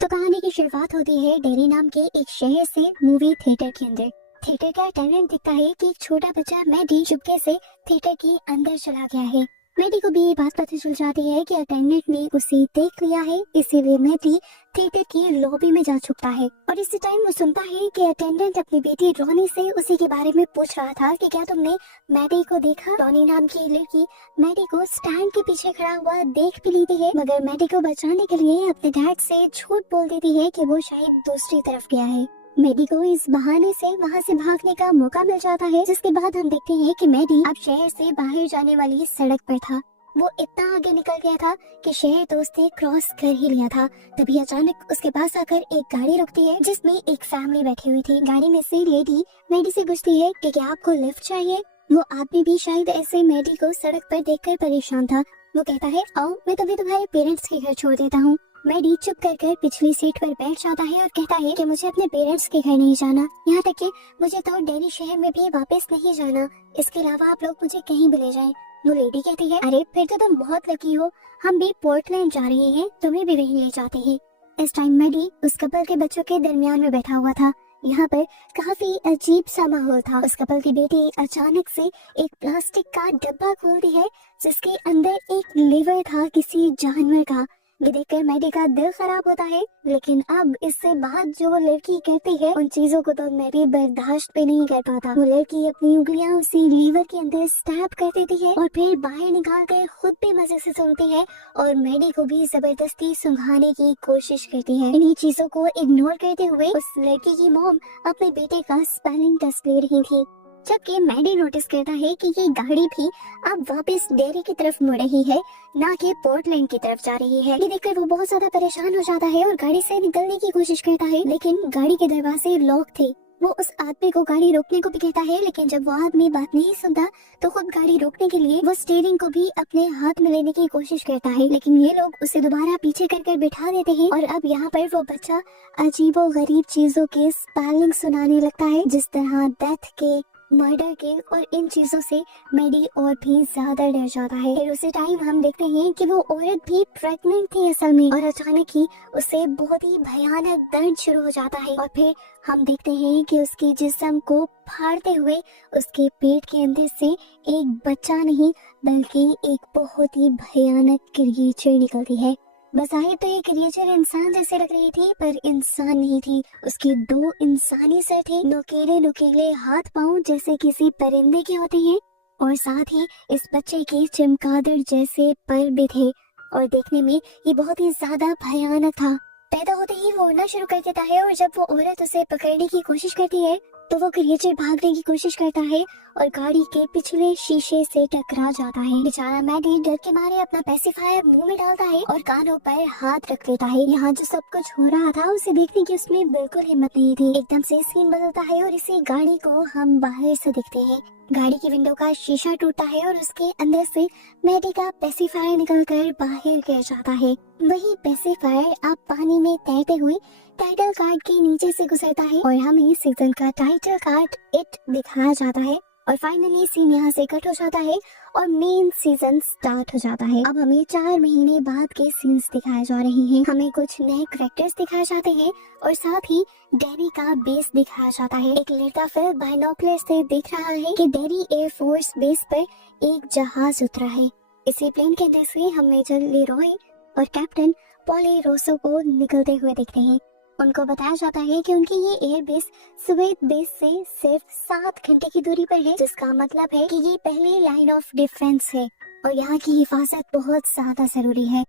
तो कहानी की शुरुआत होती है डेरी नाम के एक शहर से मूवी थिएटर के अंदर। थिएटर का अटेंडेंट दिखता है कि एक छोटा बच्चा मैडी चुपके से थिएटर के अंदर चला गया है। मैडी को भी ये बात पता चल जाती है कि अटेंडेंट ने उसे देख लिया है, इसीलिए मैडी थिएटर की लॉबी में जा छुपता है। और इसी टाइम वो सुनता है कि अटेंडेंट अपनी बेटी रॉनी से उसी के बारे में पूछ रहा था कि क्या तुमने मैडी को देखा। रॉनी नाम की लड़की मैडी को स्टैंड के पीछे खड़ा हुआ देख भी लेती है, मगर मैडी को बचाने के लिए अपने डैड से झूठ बोल देती है कि वो शायद दूसरी तरफ गया है। मैडी को इस बहाने से वहाँ से भागने का मौका मिल जाता है, जिसके बाद हम देखते हैं कि मैडी अब शहर से बाहर जाने वाली सड़क पर था। वो इतना आगे निकल गया था कि शहर तो उसने क्रॉस कर ही लिया था। तभी अचानक उसके पास आकर एक गाड़ी रुकती है जिसमें एक फैमिली बैठी हुई थी। गाड़ी में से लेडी मैडी से पूछती है कि क्या आपको लिफ्ट चाहिए। वो आदमी भी शायद ऐसे मैडी को सड़क पर देखकर परेशान था। वो कहता है आओ मैं तुम्हें तुम्हारे पेरेंट्स के घर छोड़ देता हूँ। मैडी चुप कर पिछली सीट पर बैठ जाता है और कहता है कि मुझे अपने पेरेंट्स के घर नहीं जाना, यहाँ तक कि मुझे तो डेरी शहर में भी वापस नहीं जाना। इसके अलावा आप लोग मुझे कहीं भी ले जाएं। वो लेडी कहती है अरे फिर तो तुम बहुत लकी हो, हम भी पोर्टलैंड जा रहे हैं, तुम्हें भी वहीं ले जाते हैं। इस टाइम मैडी उस कपल के बच्चों के दरमियान में बैठा हुआ था। यहाँ पर काफी अजीब सा माहौल था। उस कपल की बेटी अचानक से एक प्लास्टिक का डब्बा खोलती है जिसके अंदर एक लिवर था किसी जानवर का। ये देखकर मैडी का दिल खराब होता है, लेकिन अब इससे बात जो वो लड़की कहती है उन चीजों को तो मैडी बर्दाश्त भी नहीं कर पाता। वो लड़की अपनी उंगलियां उसी लीवर के अंदर स्टैब कर देती है और फिर बाहर निकाल कर खुद भी मजे से सुनती है और मैडी को भी जबरदस्ती सुंघाने की कोशिश करती है। इन्हीं चीजों को इग्नोर करते हुए उस लड़की की मॉम अपने बेटे का स्पेलिंग टेस्ट ले रही थी, जबकि मैडी नोटिस करता है कि ये गाड़ी भी अब वापस डेरी की तरफ मुड़ रही है, ना कि पोर्टलैंड की तरफ जा रही है। ये देखकर वो बहुत ज्यादा परेशान हो जाता है और गाड़ी से निकलने की कोशिश करता है, लेकिन गाड़ी के दरवाजे लॉक थे। वो उस आदमी को गाड़ी रोकने को भी कहता है, लेकिन जब वो आदमी बात नहीं सुनता तो खुद गाड़ी रोकने के लिए वो स्टीयरिंग को भी अपने हाथ में लेने की कोशिश करता है, लेकिन ये लोग उसे दोबारा पीछे कर बिठा देते हैं। और अब यहाँ पर वो बच्चा अजीबो गरीब चीजों के स्पेलिंग सुनाने लगता है, जिस तरह डेथ के, मर्डर के और इन चीजों से मैडी और भी ज्यादा डर जाता है। फिर उसी टाइम हम देखते हैं कि वो औरत भी प्रेग्नेंट थी असल में, और अचानक ही उसे बहुत ही भयानक दर्द शुरू हो जाता है। और फिर हम देखते हैं कि उसके जिस्म को फाड़ते हुए उसके पेट के अंदर से एक बच्चा नहीं बल्कि एक बहुत ही भयानक क्रिएचर निकलती है। बज़ाहिर तो ये क्रिएचर इंसान जैसे लग रही थी, पर इंसान नहीं थी। उसके दो इंसानी सर थे, नुकीले नुकीले हाथ पांव जैसे किसी परिंदे के होते हैं, और साथ ही इस बच्चे के चमगादड़ जैसे पर भी थे। और देखने में ये बहुत ही ज्यादा भयानक था। पैदा होते ही वो उड़ना शुरू कर देता है, और जब वो औरत उसे पकड़ने की कोशिश करती है तो वो क्रिएचर भागने की कोशिश करता है और गाड़ी के पिछले शीशे से टकरा जाता है। बेचारा मैडी डर के मारे अपना पेसिफायर मुंह में डालता है और कानों पर हाथ रख लेता है। यहाँ जो सब कुछ हो रहा था उसे देखने की उसमें बिल्कुल हिम्मत नहीं थी। एकदम से सीन बदलता है और इसी गाड़ी को हम बाहर से देखते हैं। गाड़ी की विंडो का शीशा टूटता है और उसके अंदर से मैडी का पेसिफायर निकलकर बाहर गिर जाता है। वही पेसिफायर अब पानी में तैरते हुए टाइटल कार्ड के नीचे से गुजरता है और हमें सीजन का टाइटल कार्ड इट दिखाया जाता है। और फाइनली सीन यहाँ से कट हो जाता है और मेन सीजन स्टार्ट हो जाता है। अब हमें 4 महीने बाद के सीन्स दिखाए जा रहे हैं। हमें कुछ नए कैरेक्टर्स दिखाए जाते हैं और साथ ही डेरी का बेस दिखाया जाता है। एक लड़का फिर बाइनोकुलर से देख रहा है कि डेरी एयरफोर्स बेस पर एक जहाज उतरा है। इसी प्लेन के अंदर से हम मेजर लेरॉय और कैप्टन पॉली रोसो को निकलते हुए देखते हैं। उनको बताया जाता है कि उनकी ये एयर बेस सुवेद बेस से सिर्फ 7 घंटे की दूरी पर है, जिसका मतलब है कि ये पहली लाइन ऑफ डिफेंस है और यहाँ की हिफाजत बहुत ज्यादा जरूरी है।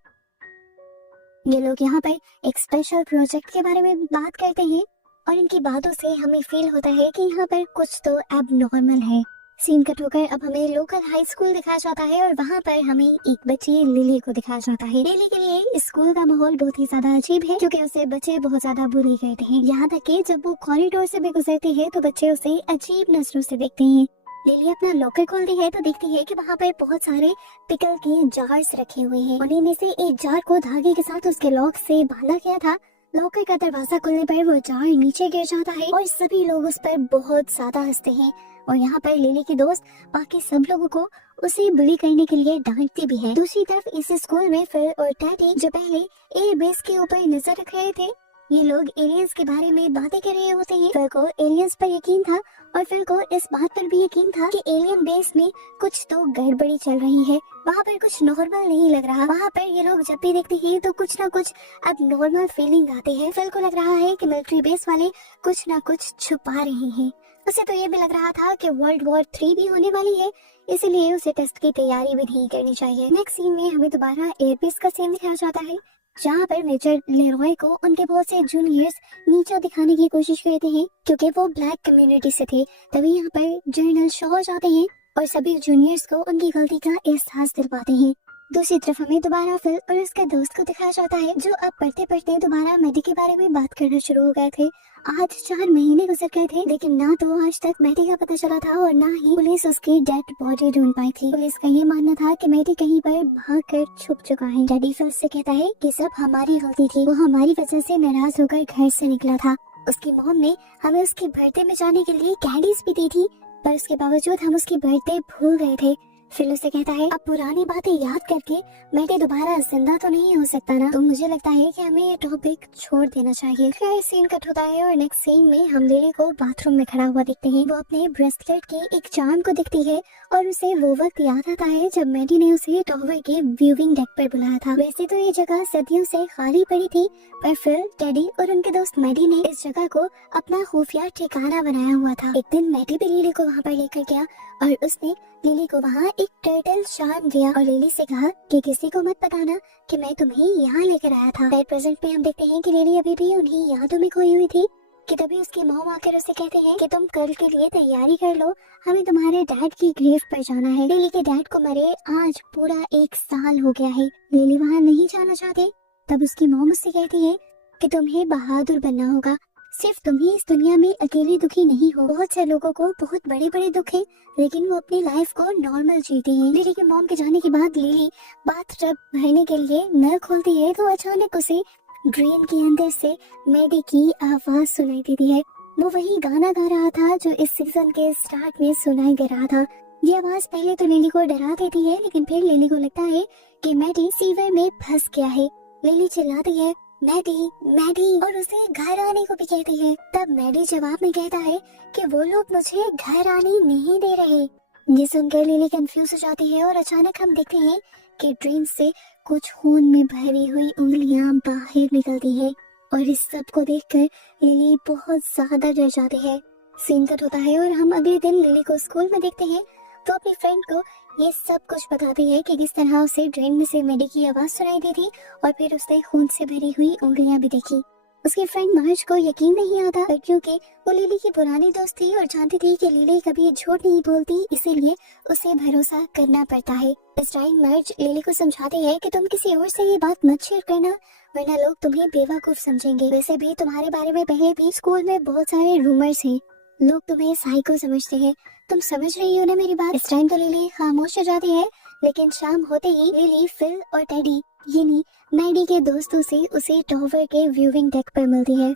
ये लोग यहाँ पर एक स्पेशल प्रोजेक्ट के बारे में बात करते हैं और इनकी बातों से हमें फील होता है कि यहाँ पर कुछ तो एबनॉर्मल है। सीन कट होकर अब हमें लोकल हाई स्कूल दिखाया जाता है और वहाँ पर हमें एक बच्ची लिली को दिखाया जाता है। लिली के लिए स्कूल का माहौल बहुत ही ज्यादा अजीब है, क्योंकि उसे बच्चे बहुत ज्यादा बुली करते हैं। यहाँ तक कि जब वो कॉरिडोर से भी गुजरती है तो बच्चे उसे अजीब नजरों से देखते हैं। लिली अपना लॉकर खोलती है तो देखती है कि वहाँ पर बहुत सारे पिकल के जार्स रखे हुए हैं। उन्हीं में से एक जार को धागे के साथ उसके लॉक से बांधा गया था। लॉकर का दरवाजा खुलने पर वो जार नीचे गिर जाता है और सभी लोग उस पर बहुत ज्यादा हंसते हैं। और यहाँ पर लिली की दोस्त बाकी सब लोगों को उसे बुली करने के लिए डांटती भी है। दूसरी तरफ इस स्कूल में फिल और टेडी जो पहले एयरबेस के ऊपर नजर रख रहे थे, ये लोग एलियंस के बारे में बातें कर रहे होते हैं। फिल को एलियंस पर यकीन था और फिल को इस बात पर भी यकीन था कि एलियन बेस में कुछ तो गड़बड़ी चल रही है, वहाँ पर कुछ नॉर्मल नहीं लग रहा। वहाँ पर ये लोग जब भी देखते हैं तो कुछ ना कुछ अब नॉर्मल फीलिंग आती है। फिल को लग रहा है कि मिलिट्री बेस वाले कुछ ना कुछ छुपा रहे हैं। उसे तो ये भी लग रहा था कि वर्ल्ड वॉर 3 भी होने वाली है, इसलिए उसे टेस्ट की तैयारी भी नहीं करनी चाहिए। नेक्स्ट सीन में हमें दोबारा एयरबेस का सीन दिखाया जाता है, जहाँ पर मेजर लेरॉय को उनके बहुत से जूनियर्स नीचा दिखाने की कोशिश करते हैं क्योंकि वो ब्लैक कम्युनिटी से थे। तभी यहाँ पर जनरल शॉ जाते हैं और सभी जूनियर्स को उनकी गलती का एहसास दिलवाते हैं। दूसरी तरफ हमें दोबारा फिल और उसके दोस्त को दिखाया जाता है, जो अब पढ़ते पढ़ते दोबारा मैडी के बारे में बात करना शुरू हो गए थे। आज 4 महीने गुजर गए थे, लेकिन ना तो आज तक मैडी का पता चला था और ना ही पुलिस उसकी डेड बॉडी ढूंढ पाई थी। पुलिस का ये मानना था कि मैडी कहीं पर भागकर छुप चुका है। डैडी फिल से कहता है कि सब हमारी गलती थी, वो हमारी वजह से नाराज होकर घर से निकला था। उसकी मॉम ने हमें उसके बर्थडे में जाने के लिए कैंडीज भी दी थी, पर उसके बावजूद हम उसकी बर्थडे भूल गए थे। फिल उसे कहता है, अब पुरानी बातें याद करके मैडी दोबारा जिंदा तो नहीं हो सकता ना, तो मुझे लगता है कि हमें ये टॉपिक छोड़ देना चाहिए। फिर सीन कट होता है और नेक्स्ट सीन में हम लिली को बाथरूम में खड़ा हुआ देखते हैं। वो अपने ब्रेसलेट के एक चार्म को दिखती है और उसे वो वक्त याद आता है जब मैडी ने उसे टॉवर के व्यूइंग डेक पर बुलाया था। वैसे तो ये जगह सदियों से खाली पड़ी थी, पर फिल, टेडी और उनके दोस्त मैडी ने इस जगह को अपना खुफिया ठिकाना बनाया हुआ था। एक दिन मैडी भी लिली को वहाँ पर लेकर गया और उसने लिली को वहाँ एक टर्टल चार्म दिया और लिली से कहा कि किसी को मत बताना कि मैं तुम्हें यहाँ लेकर आया था। राइट प्रेजेंट में हम देखते हैं कि लिली अभी भी उन्हीं यादों में खोई हुई थी कि तभी उसकी मॉम आकर उसे कहते हैं कि तुम कल के लिए तैयारी कर लो, हमें तुम्हारे डैड की ग्रेव पर जाना है। लिली के डैड को मरे आज पूरा 1 साल हो गया है। लिली वहाँ नहीं जाना चाहते। तब उसकी मॉम उससे कहती है कि तुम्हें बहादुर बनना होगा, सिर्फ तुम ही इस दुनिया में अकेले दुखी नहीं हो। बहुत से लोगों को बहुत बड़े बड़े दुख हैं, लेकिन वो अपनी लाइफ को नॉर्मल जीते हैं। लिली के मॉम के जाने के बाद लिली बाथटब भरने के लिए नल खोलती है तो अचानक उसे ड्रेन के अंदर से मैडी की आवाज सुनाई देती है। वो वही गाना गा रहा था जो इस सीजन के स्टार्ट में सुनाई दे रहा था। ये आवाज पहले तो लिली को डरा देती है, लेकिन फिर लिली को लगता है कि मैडी सीवर में फंस गया है। लिली चिल्लाती है, मैडी मैडी, और उसे घर आने को भी कहती है। तब मैडी जवाब में कहता है कि वो लोग मुझे घर आने नहीं दे रहे। ये सुनकर लिली कंफ्यूज हो जाती है और अचानक हम देखते हैं कि ड्रेन से कुछ खून में भरी हुई उंगलियां बाहर निकलती है और इस सब को देखकर लिली बहुत ज्यादा डर जाती है। सीन कट होता है और हम अगले दिन लिली को स्कूल में देखते हैं तो अपनी फ्रेंड को ये सब कुछ बताती है कि किस तरह उसे ड्रेन में से मैडी की आवाज सुनाई दी थी और फिर उसने खून से भरी हुई उंगलियां भी देखी। उसकी फ्रेंड मार्ज को यकीन नहीं आता, क्योंकि वो लिली की पुरानी दोस्त थी और जानती थी कि लिली कभी झूठ नहीं बोलती, इसीलिए उसे भरोसा करना पड़ता है। इस टाइम मार्ज लिली को समझाती है कि तुम किसी और से ये बात मत शेयर करना, वरना लोग तुम्हें बेवकूफ समझेंगे। वैसे भी तुम्हारे बारे में पहले भी स्कूल में बहुत सारे रूमर्स हैं, लोग तुम्हें साइको समझते हैं। तुम समझ रही हो ना मेरी बात? इस टाइम तो लिली खामोश हो जाती है, लेकिन शाम होते ही लिली, फिल और टेडी यानी मैडी के दोस्तों से उसे टॉवर के व्यूइंग डेक पर मिलती है।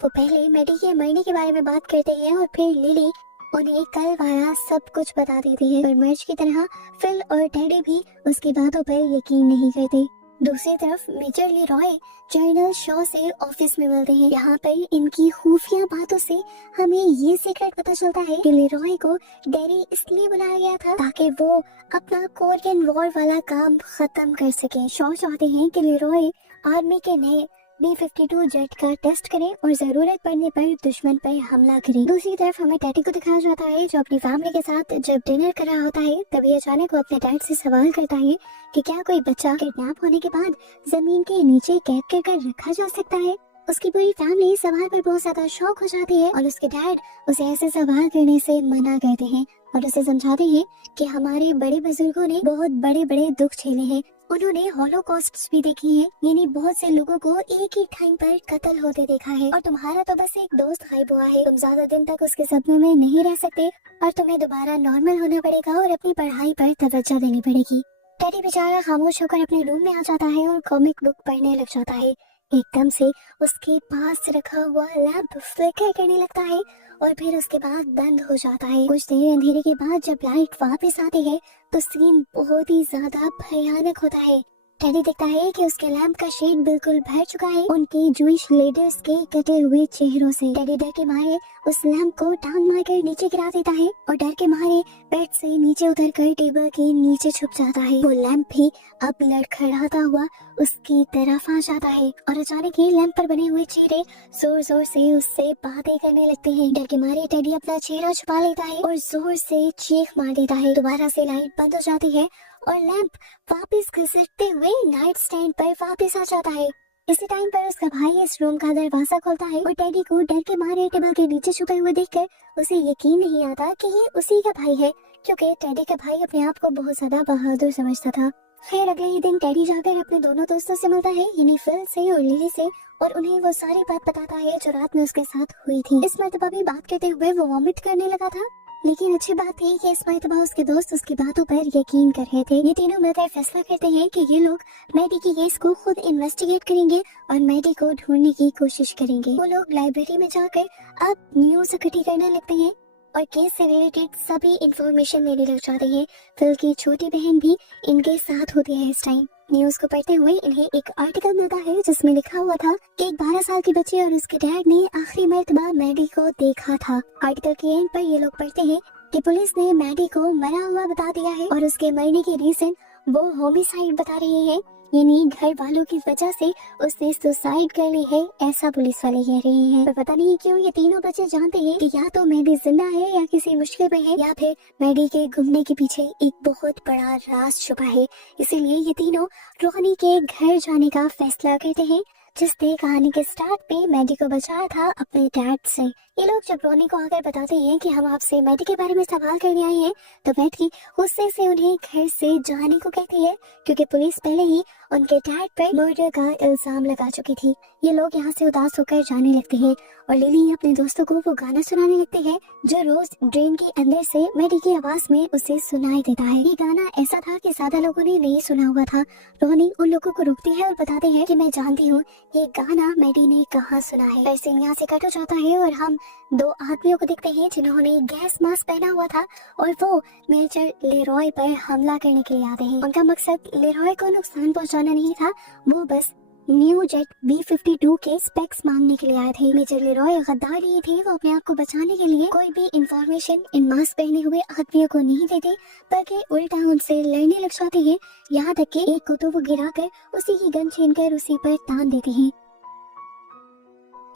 वो पहले मैडी के मरने के बारे में बात करते हैं और फिर लिली उन्हें कल वाला सब कुछ बता देती है। पर मर्ज की तरह फिल और टेडी भी उसकी बातों पर यकीन नहीं करते। दूसरी तरफ मेजर लेरॉय जनरल शॉ से ऑफिस में मिलते हैं। यहाँ पर इनकी खुफिया बातों से हमें ये सीक्रेट पता चलता है कि लेरॉय को डेरी इसलिए बुलाया गया था ताकि वो अपना कोरियन वॉर वाला काम खत्म कर सके। शॉ चाहते हैं कि लेरॉय आर्मी के नए B-52 जेट का टेस्ट करे और जरूरत पड़ने पर दुश्मन पर हमला करे। दूसरी तरफ हमें टेडी को दिखाया जाता है जो अपनी फैमिली के साथ जब डिनर कर रहा होता है, तभी अचानक वो अपने डैड से सवाल करता है कि क्या कोई बच्चा किडनैप होने के बाद जमीन के नीचे कैद कर रखा जा सकता है। उसकी पूरी फैमिली सवाल पर बहुत ज्यादा शौक हो जाती है और उसके डैड उसे ऐसे सवाल करने से मना करते हैं और उसे समझाते हैं कि हमारे बड़े बुजुर्गों ने बहुत बड़े बड़े दुख झेले हैं, उन्होंने हॉलोकॉस्ट भी देखी है, यानी बहुत से लोगों को एक ही टाइम पर कत्ल होते देखा है और तुम्हारा तो बस एक दोस्त गायब हुआ है। तुम ज्यादा दिन तक उसके सदमे में नहीं रह सकते और तुम्हें दोबारा नॉर्मल होना पड़ेगा और अपनी पढ़ाई पर तवज्जो देनी पड़ेगी। टेडी बेचारा खामोश होकर अपने रूम में आ जाता है और कॉमिक बुक पढ़ने लग जाता है। एकदम से उसके पास रखा हुआ लैंप फ्लिकर करने लगता है और फिर उसके बाद बंद हो जाता है। कुछ देर अंधेरे के बाद जब लाइट वापस आती है तो सीन बहुत ही ज्यादा भयानक होता है। टेडी देखता है कि उसके लैंप का शेड बिल्कुल भर चुका है उनके जूइश लीडर्स के कटे हुए चेहरों से। टेडी डर के मारे उस लैंप को टांग मारकर नीचे गिरा देता है और डर के मारे बेड से नीचे उतरकर टेबल के नीचे छुप जाता है। वो लैंप भी अब लड़खड़ाता हुआ उसकी तरफ आ जाता है और अचानक ही लैंप पर बने हुए चेहरे जोर जोर से उससे बातें करने लगते हैं। डर के मारे टेडी अपना चेहरा छुपा लेता है और जोर से चीख मार देता है। दोबारा से लाइट बंद हो जाती है और लैंप वापस घसीटते हुए नाइट स्टैंड पर वापस आ जाता है। इसी टाइम पर उसका भाई इस रूम का दरवाजा खोलता है और टेडी को डर के मारे टेबल के नीचे छुपे हुए देखकर उसे यकीन नहीं आता कि ये उसी का भाई है, क्योंकि टेडी का भाई अपने आप को बहुत ज्यादा बहादुर समझता था। खैर अगले ही दिन टेडी जाकर अपने दोनों दोस्तों से मिलता है, यानी फिल से और लिली से, और उन्हें वो सारी बात बताता है जो रात में उसके साथ हुई थी। इस मर्तबा भी बात करते हुए वो वॉमिट करने लगा था, लेकिन अच्छी बात थी कि इस मर्तबा उसके दोस्त उसकी बातों पर यकीन कर रहे थे। ये तीनों मिलकर फैसला करते हैं कि ये लोग मैडी की केस को खुद इन्वेस्टिगेट करेंगे और मैडी को ढूंढने की कोशिश करेंगे। वो लोग लाइब्रेरी में जाकर अब न्यूज इकट्ठी करने लगते हैं और केस से रिलेटेड सभी इंफॉर्मेशन लेने लग जाते हैं। फिल की छोटी बहन भी इनके साथ होती है। इस टाइम न्यूज को पढ़ते हुए इन्हें एक आर्टिकल मिलता है जिसमें लिखा हुआ था कि एक 12 साल की बच्ची और उसके डैड ने आखिरी मर्तबा मैडी को देखा था। आर्टिकल के एंड पर ये लोग पढ़ते हैं कि पुलिस ने मैडी को मरा हुआ बता दिया है और उसके मरने की रीजन वो होमिसाइड बता रहे हैं, यानी घर वालों की वजह से उसने सुसाइड कर ली है, ऐसा पुलिस वाले कह रहे हैं। पर पता नहीं क्यों ये तीनों बच्चे जानते हैं कि या तो मैडी जिंदा है या किसी मुश्किल में है, या फिर मैडी के गुमने के पीछे एक बहुत बड़ा राज छुपा है। इसीलिए ये तीनों रोहनी के घर जाने का फैसला करते हैं, जिसने कहानी के स्टार्ट पे मैडी को बचाया था अपने डैड से। ये लोग जब रोनी को आकर बताते हैं कि हम आपसे मैडी के बारे में सवाल करने आए हैं, तो मैडी गुस्से से उन्हें घर से जाने को कहती है, क्योंकि पुलिस पहले ही उनके डैड पर मर्डर का इल्जाम लगा चुकी थी। ये लोग यहाँ से उदास होकर जाने लगते हैं और लिली अपने दोस्तों को वो गाना सुनाने लगते हैं जो रोज ड्रेन के अंदर से मैडी की आवाज में उसे सुनाई देता है। ये गाना ऐसा था कि ज्यादा लोगों ने नहीं सुना हुआ था। रोनी उन लोगों को रोकती है और बताते हैं कि मैं जानती हूँ ये गाना मैडी ने कहाँ सुना है। ऐसे यहाँ से कट हो जाता है और हम दो आदमियों को देखते हैं जिन्होंने गैस मास्क पहना हुआ था और वो मेजर लेरॉय पर हमला करने के लिए आते हैं। उनका मकसद लेरॉय को नुकसान पहुंचाना नहीं था, वो बस न्यू जेट B-52 के स्पेक्स मांगने के लिए आए थे। मेजर लेरॉय गद्दार ये थे, वो अपने आप को बचाने के लिए कोई भी इंफॉर्मेशन इन मास्क पहने हुए आदमियों को नहीं देते, बल्कि उल्टा उनसे लड़ने लग जाते हैं। यहाँ तक कि एक को तो वो गिराकर उसी की गन छीनकर उसी पर तान देते हैं।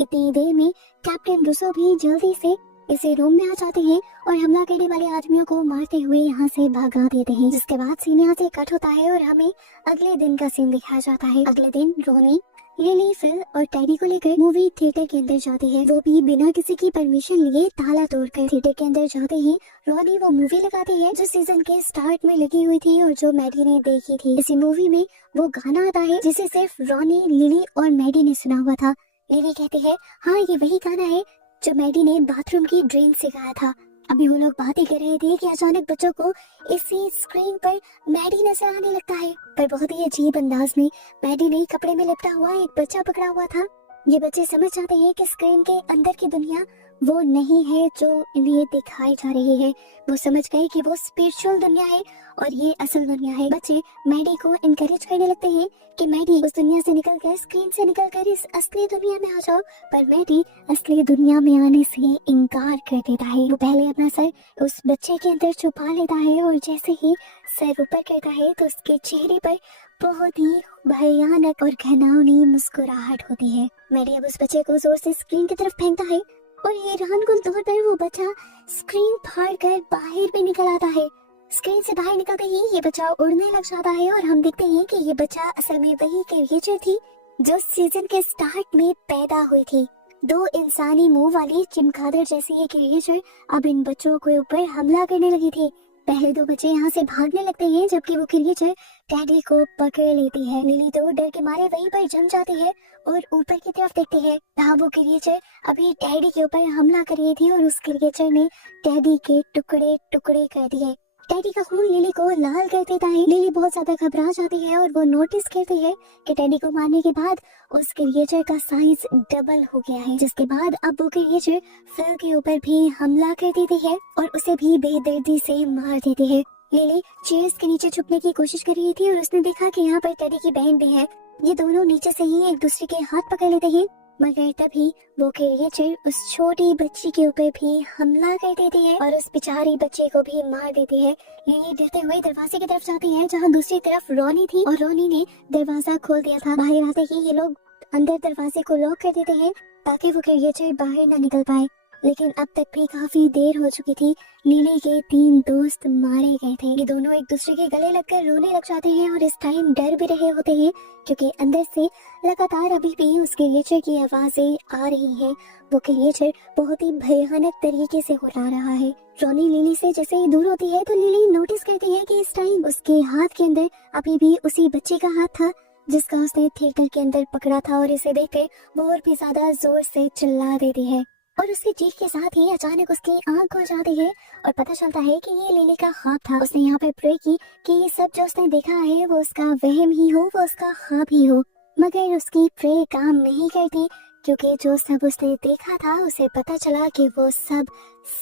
इतनी देर में कैप्टन रूसो भी जल्दी से इसे रूम में आ जाते हैं और हमला करने वाले आदमियों को मारते हुए यहाँ से भगा देते हैं। जिसके बाद सीन यहाँ से कट होता है और हमें अगले दिन का सीन दिखाया जाता है। अगले दिन रोनी, लिली, फिल और टेडी को लेकर मूवी थिएटर के अंदर जाती है, वो भी बिना किसी की परमिशन लिए ताला तोड़कर। थिएटर के अंदर जाते ही रोनी वो मूवी लगाती है जो सीजन के स्टार्ट में लगी हुई थी और जो मैडी ने देखी थी। इसी मूवी में वो गाना आता है जिसे सिर्फ रोनी, लिली और मैडी ने सुना हुआ था। लिली कहती है, हाँ ये वही गाना है जो मैडी ने बाथरूम की ड्रेन से गाया था। अभी वो लोग बातें कर रहे थे कि अचानक बच्चों को इसी स्क्रीन पर मैडी नजर आने लगता है, पर बहुत ही अजीब अंदाज में। मैडी ने कपड़े में लिपटा हुआ एक बच्चा पकड़ा हुआ था। ये बच्चे समझ जाते हैं कि स्क्रीन के अंदर की दुनिया वो नहीं है जो इन्हें दिखाई जा रही है। वो समझ गए कि वो स्पिरिचुअल दुनिया है और ये असल दुनिया है। बच्चे मैडी को इनकरेज करने लगते हैं कि मैडी उस दुनिया से निकलकर, स्क्रीन से निकलकर इस असली दुनिया में आ जाओ, पर मैडी असली दुनिया में आने से इनकार कर देता है। वो पहले अपना सर उस बच्चे के अंदर छुपा लेता है और जैसे ही सर ऊपर करता है तो उसके चेहरे पर बहुत ही भयानक और घिनौनी मुस्कुराहट होती है। मैडी अब उस बच्चे को जोर से स्क्रीन की तरफ फेंकता है और हैरानकुन तौर पर वो बच्चा स्क्रीन फाड़ कर बाहर भी निकल आता है। स्क्रीन से बाहर निकलते ही ये बच्चा उड़ने लग जाता है और हम देखते हैं कि ये बच्चा असल में वही क्रिएचर थी जो सीजन के स्टार्ट में पैदा हुई थी। दो इंसानी मुंह वाली चमगादड़ जैसी ये क्रिएचर अब इन बच्चों के ऊपर हमला करने लगी थी। पहले दो बच्चे यहाँ से भागने लगते हैं जबकि वो क्रिएचर टेडी को पकड़ लेती है। लिली तो डर के मारे वहीं पर जम जाती है और ऊपर की तरफ देखते हैं। जहाँ वो क्रिएचर अभी टेडी के ऊपर हमला कर रही थी और उस क्रिएचर ने टेडी के टुकड़े टुकड़े कर दिए। टेडी का खून लिली को लाल कर देता है। लिली बहुत ज्यादा घबरा जाती है और वो नोटिस करती है कि टेडी को मारने के बाद उस क्रिएचर का साइज डबल हो गया है, जिसके बाद अब वो क्रिएचर फिल के ऊपर भी हमला कर देती है और उसे भी बेदर्दी से मार देती है। लिली चेयर्स के नीचे छुपने की कोशिश कर रही थी और उसने देखा कि यहाँ पर टेडी की बहन भी है। ये दोनों नीचे से ही एक दूसरे के हाथ पकड़ लेते हैं, मगर तभी वो क्रिएचर उस छोटी बच्ची के ऊपर भी हमला कर देती है और उस बेचारी बच्चे को भी मार देती है। लिली डरते हुए दरवाजे की तरफ जाती है, जहाँ दूसरी तरफ रोनी थी और रोनी ने दरवाजा खोल दिया था। बाहर आते ही ये लोग अंदर दरवाजे को लॉक कर देते हैं ताकि वो क्रिएचर बाहर न निकल पाए, लेकिन अब तक भी काफी देर हो चुकी थी। लिली के 3 दोस्त मारे गए थे। ये दोनों एक दूसरे के गले लगकर रोने लग जाते हैं और इस टाइम डर भी रहे होते हैं, क्योंकि अंदर से लगातार अभी भी उस क्रिएचर की आवाजें आ रही हैं। वो क्रिएचर बहुत ही भयानक तरीके से हुर्रा रहा है। रोनी लिली से जैसे ही दूर होती है तो लिली नोटिस करती है कि इस टाइम उसके हाथ के अंदर अभी भी उसी बच्चे का हाथ था जिसका उसने थिएटर के अंदर पकड़ा था, और इसे देखकर वो और भी ज्यादा जोर से चिल्ला देती है और उसकी चीख के साथ ही अचानक उसकी आंख खुल जाती है और पता चलता है कि ये लिली का ख्वाब था। उसने यहाँ पे प्रे की कि ये सब जो उसने देखा है वो उसका वहम ही हो, वो उसका ख्वाब ही हो, मगर उसकी प्रे काम नहीं करती, क्योंकि जो सब उसने देखा था उसे पता चला कि वो सब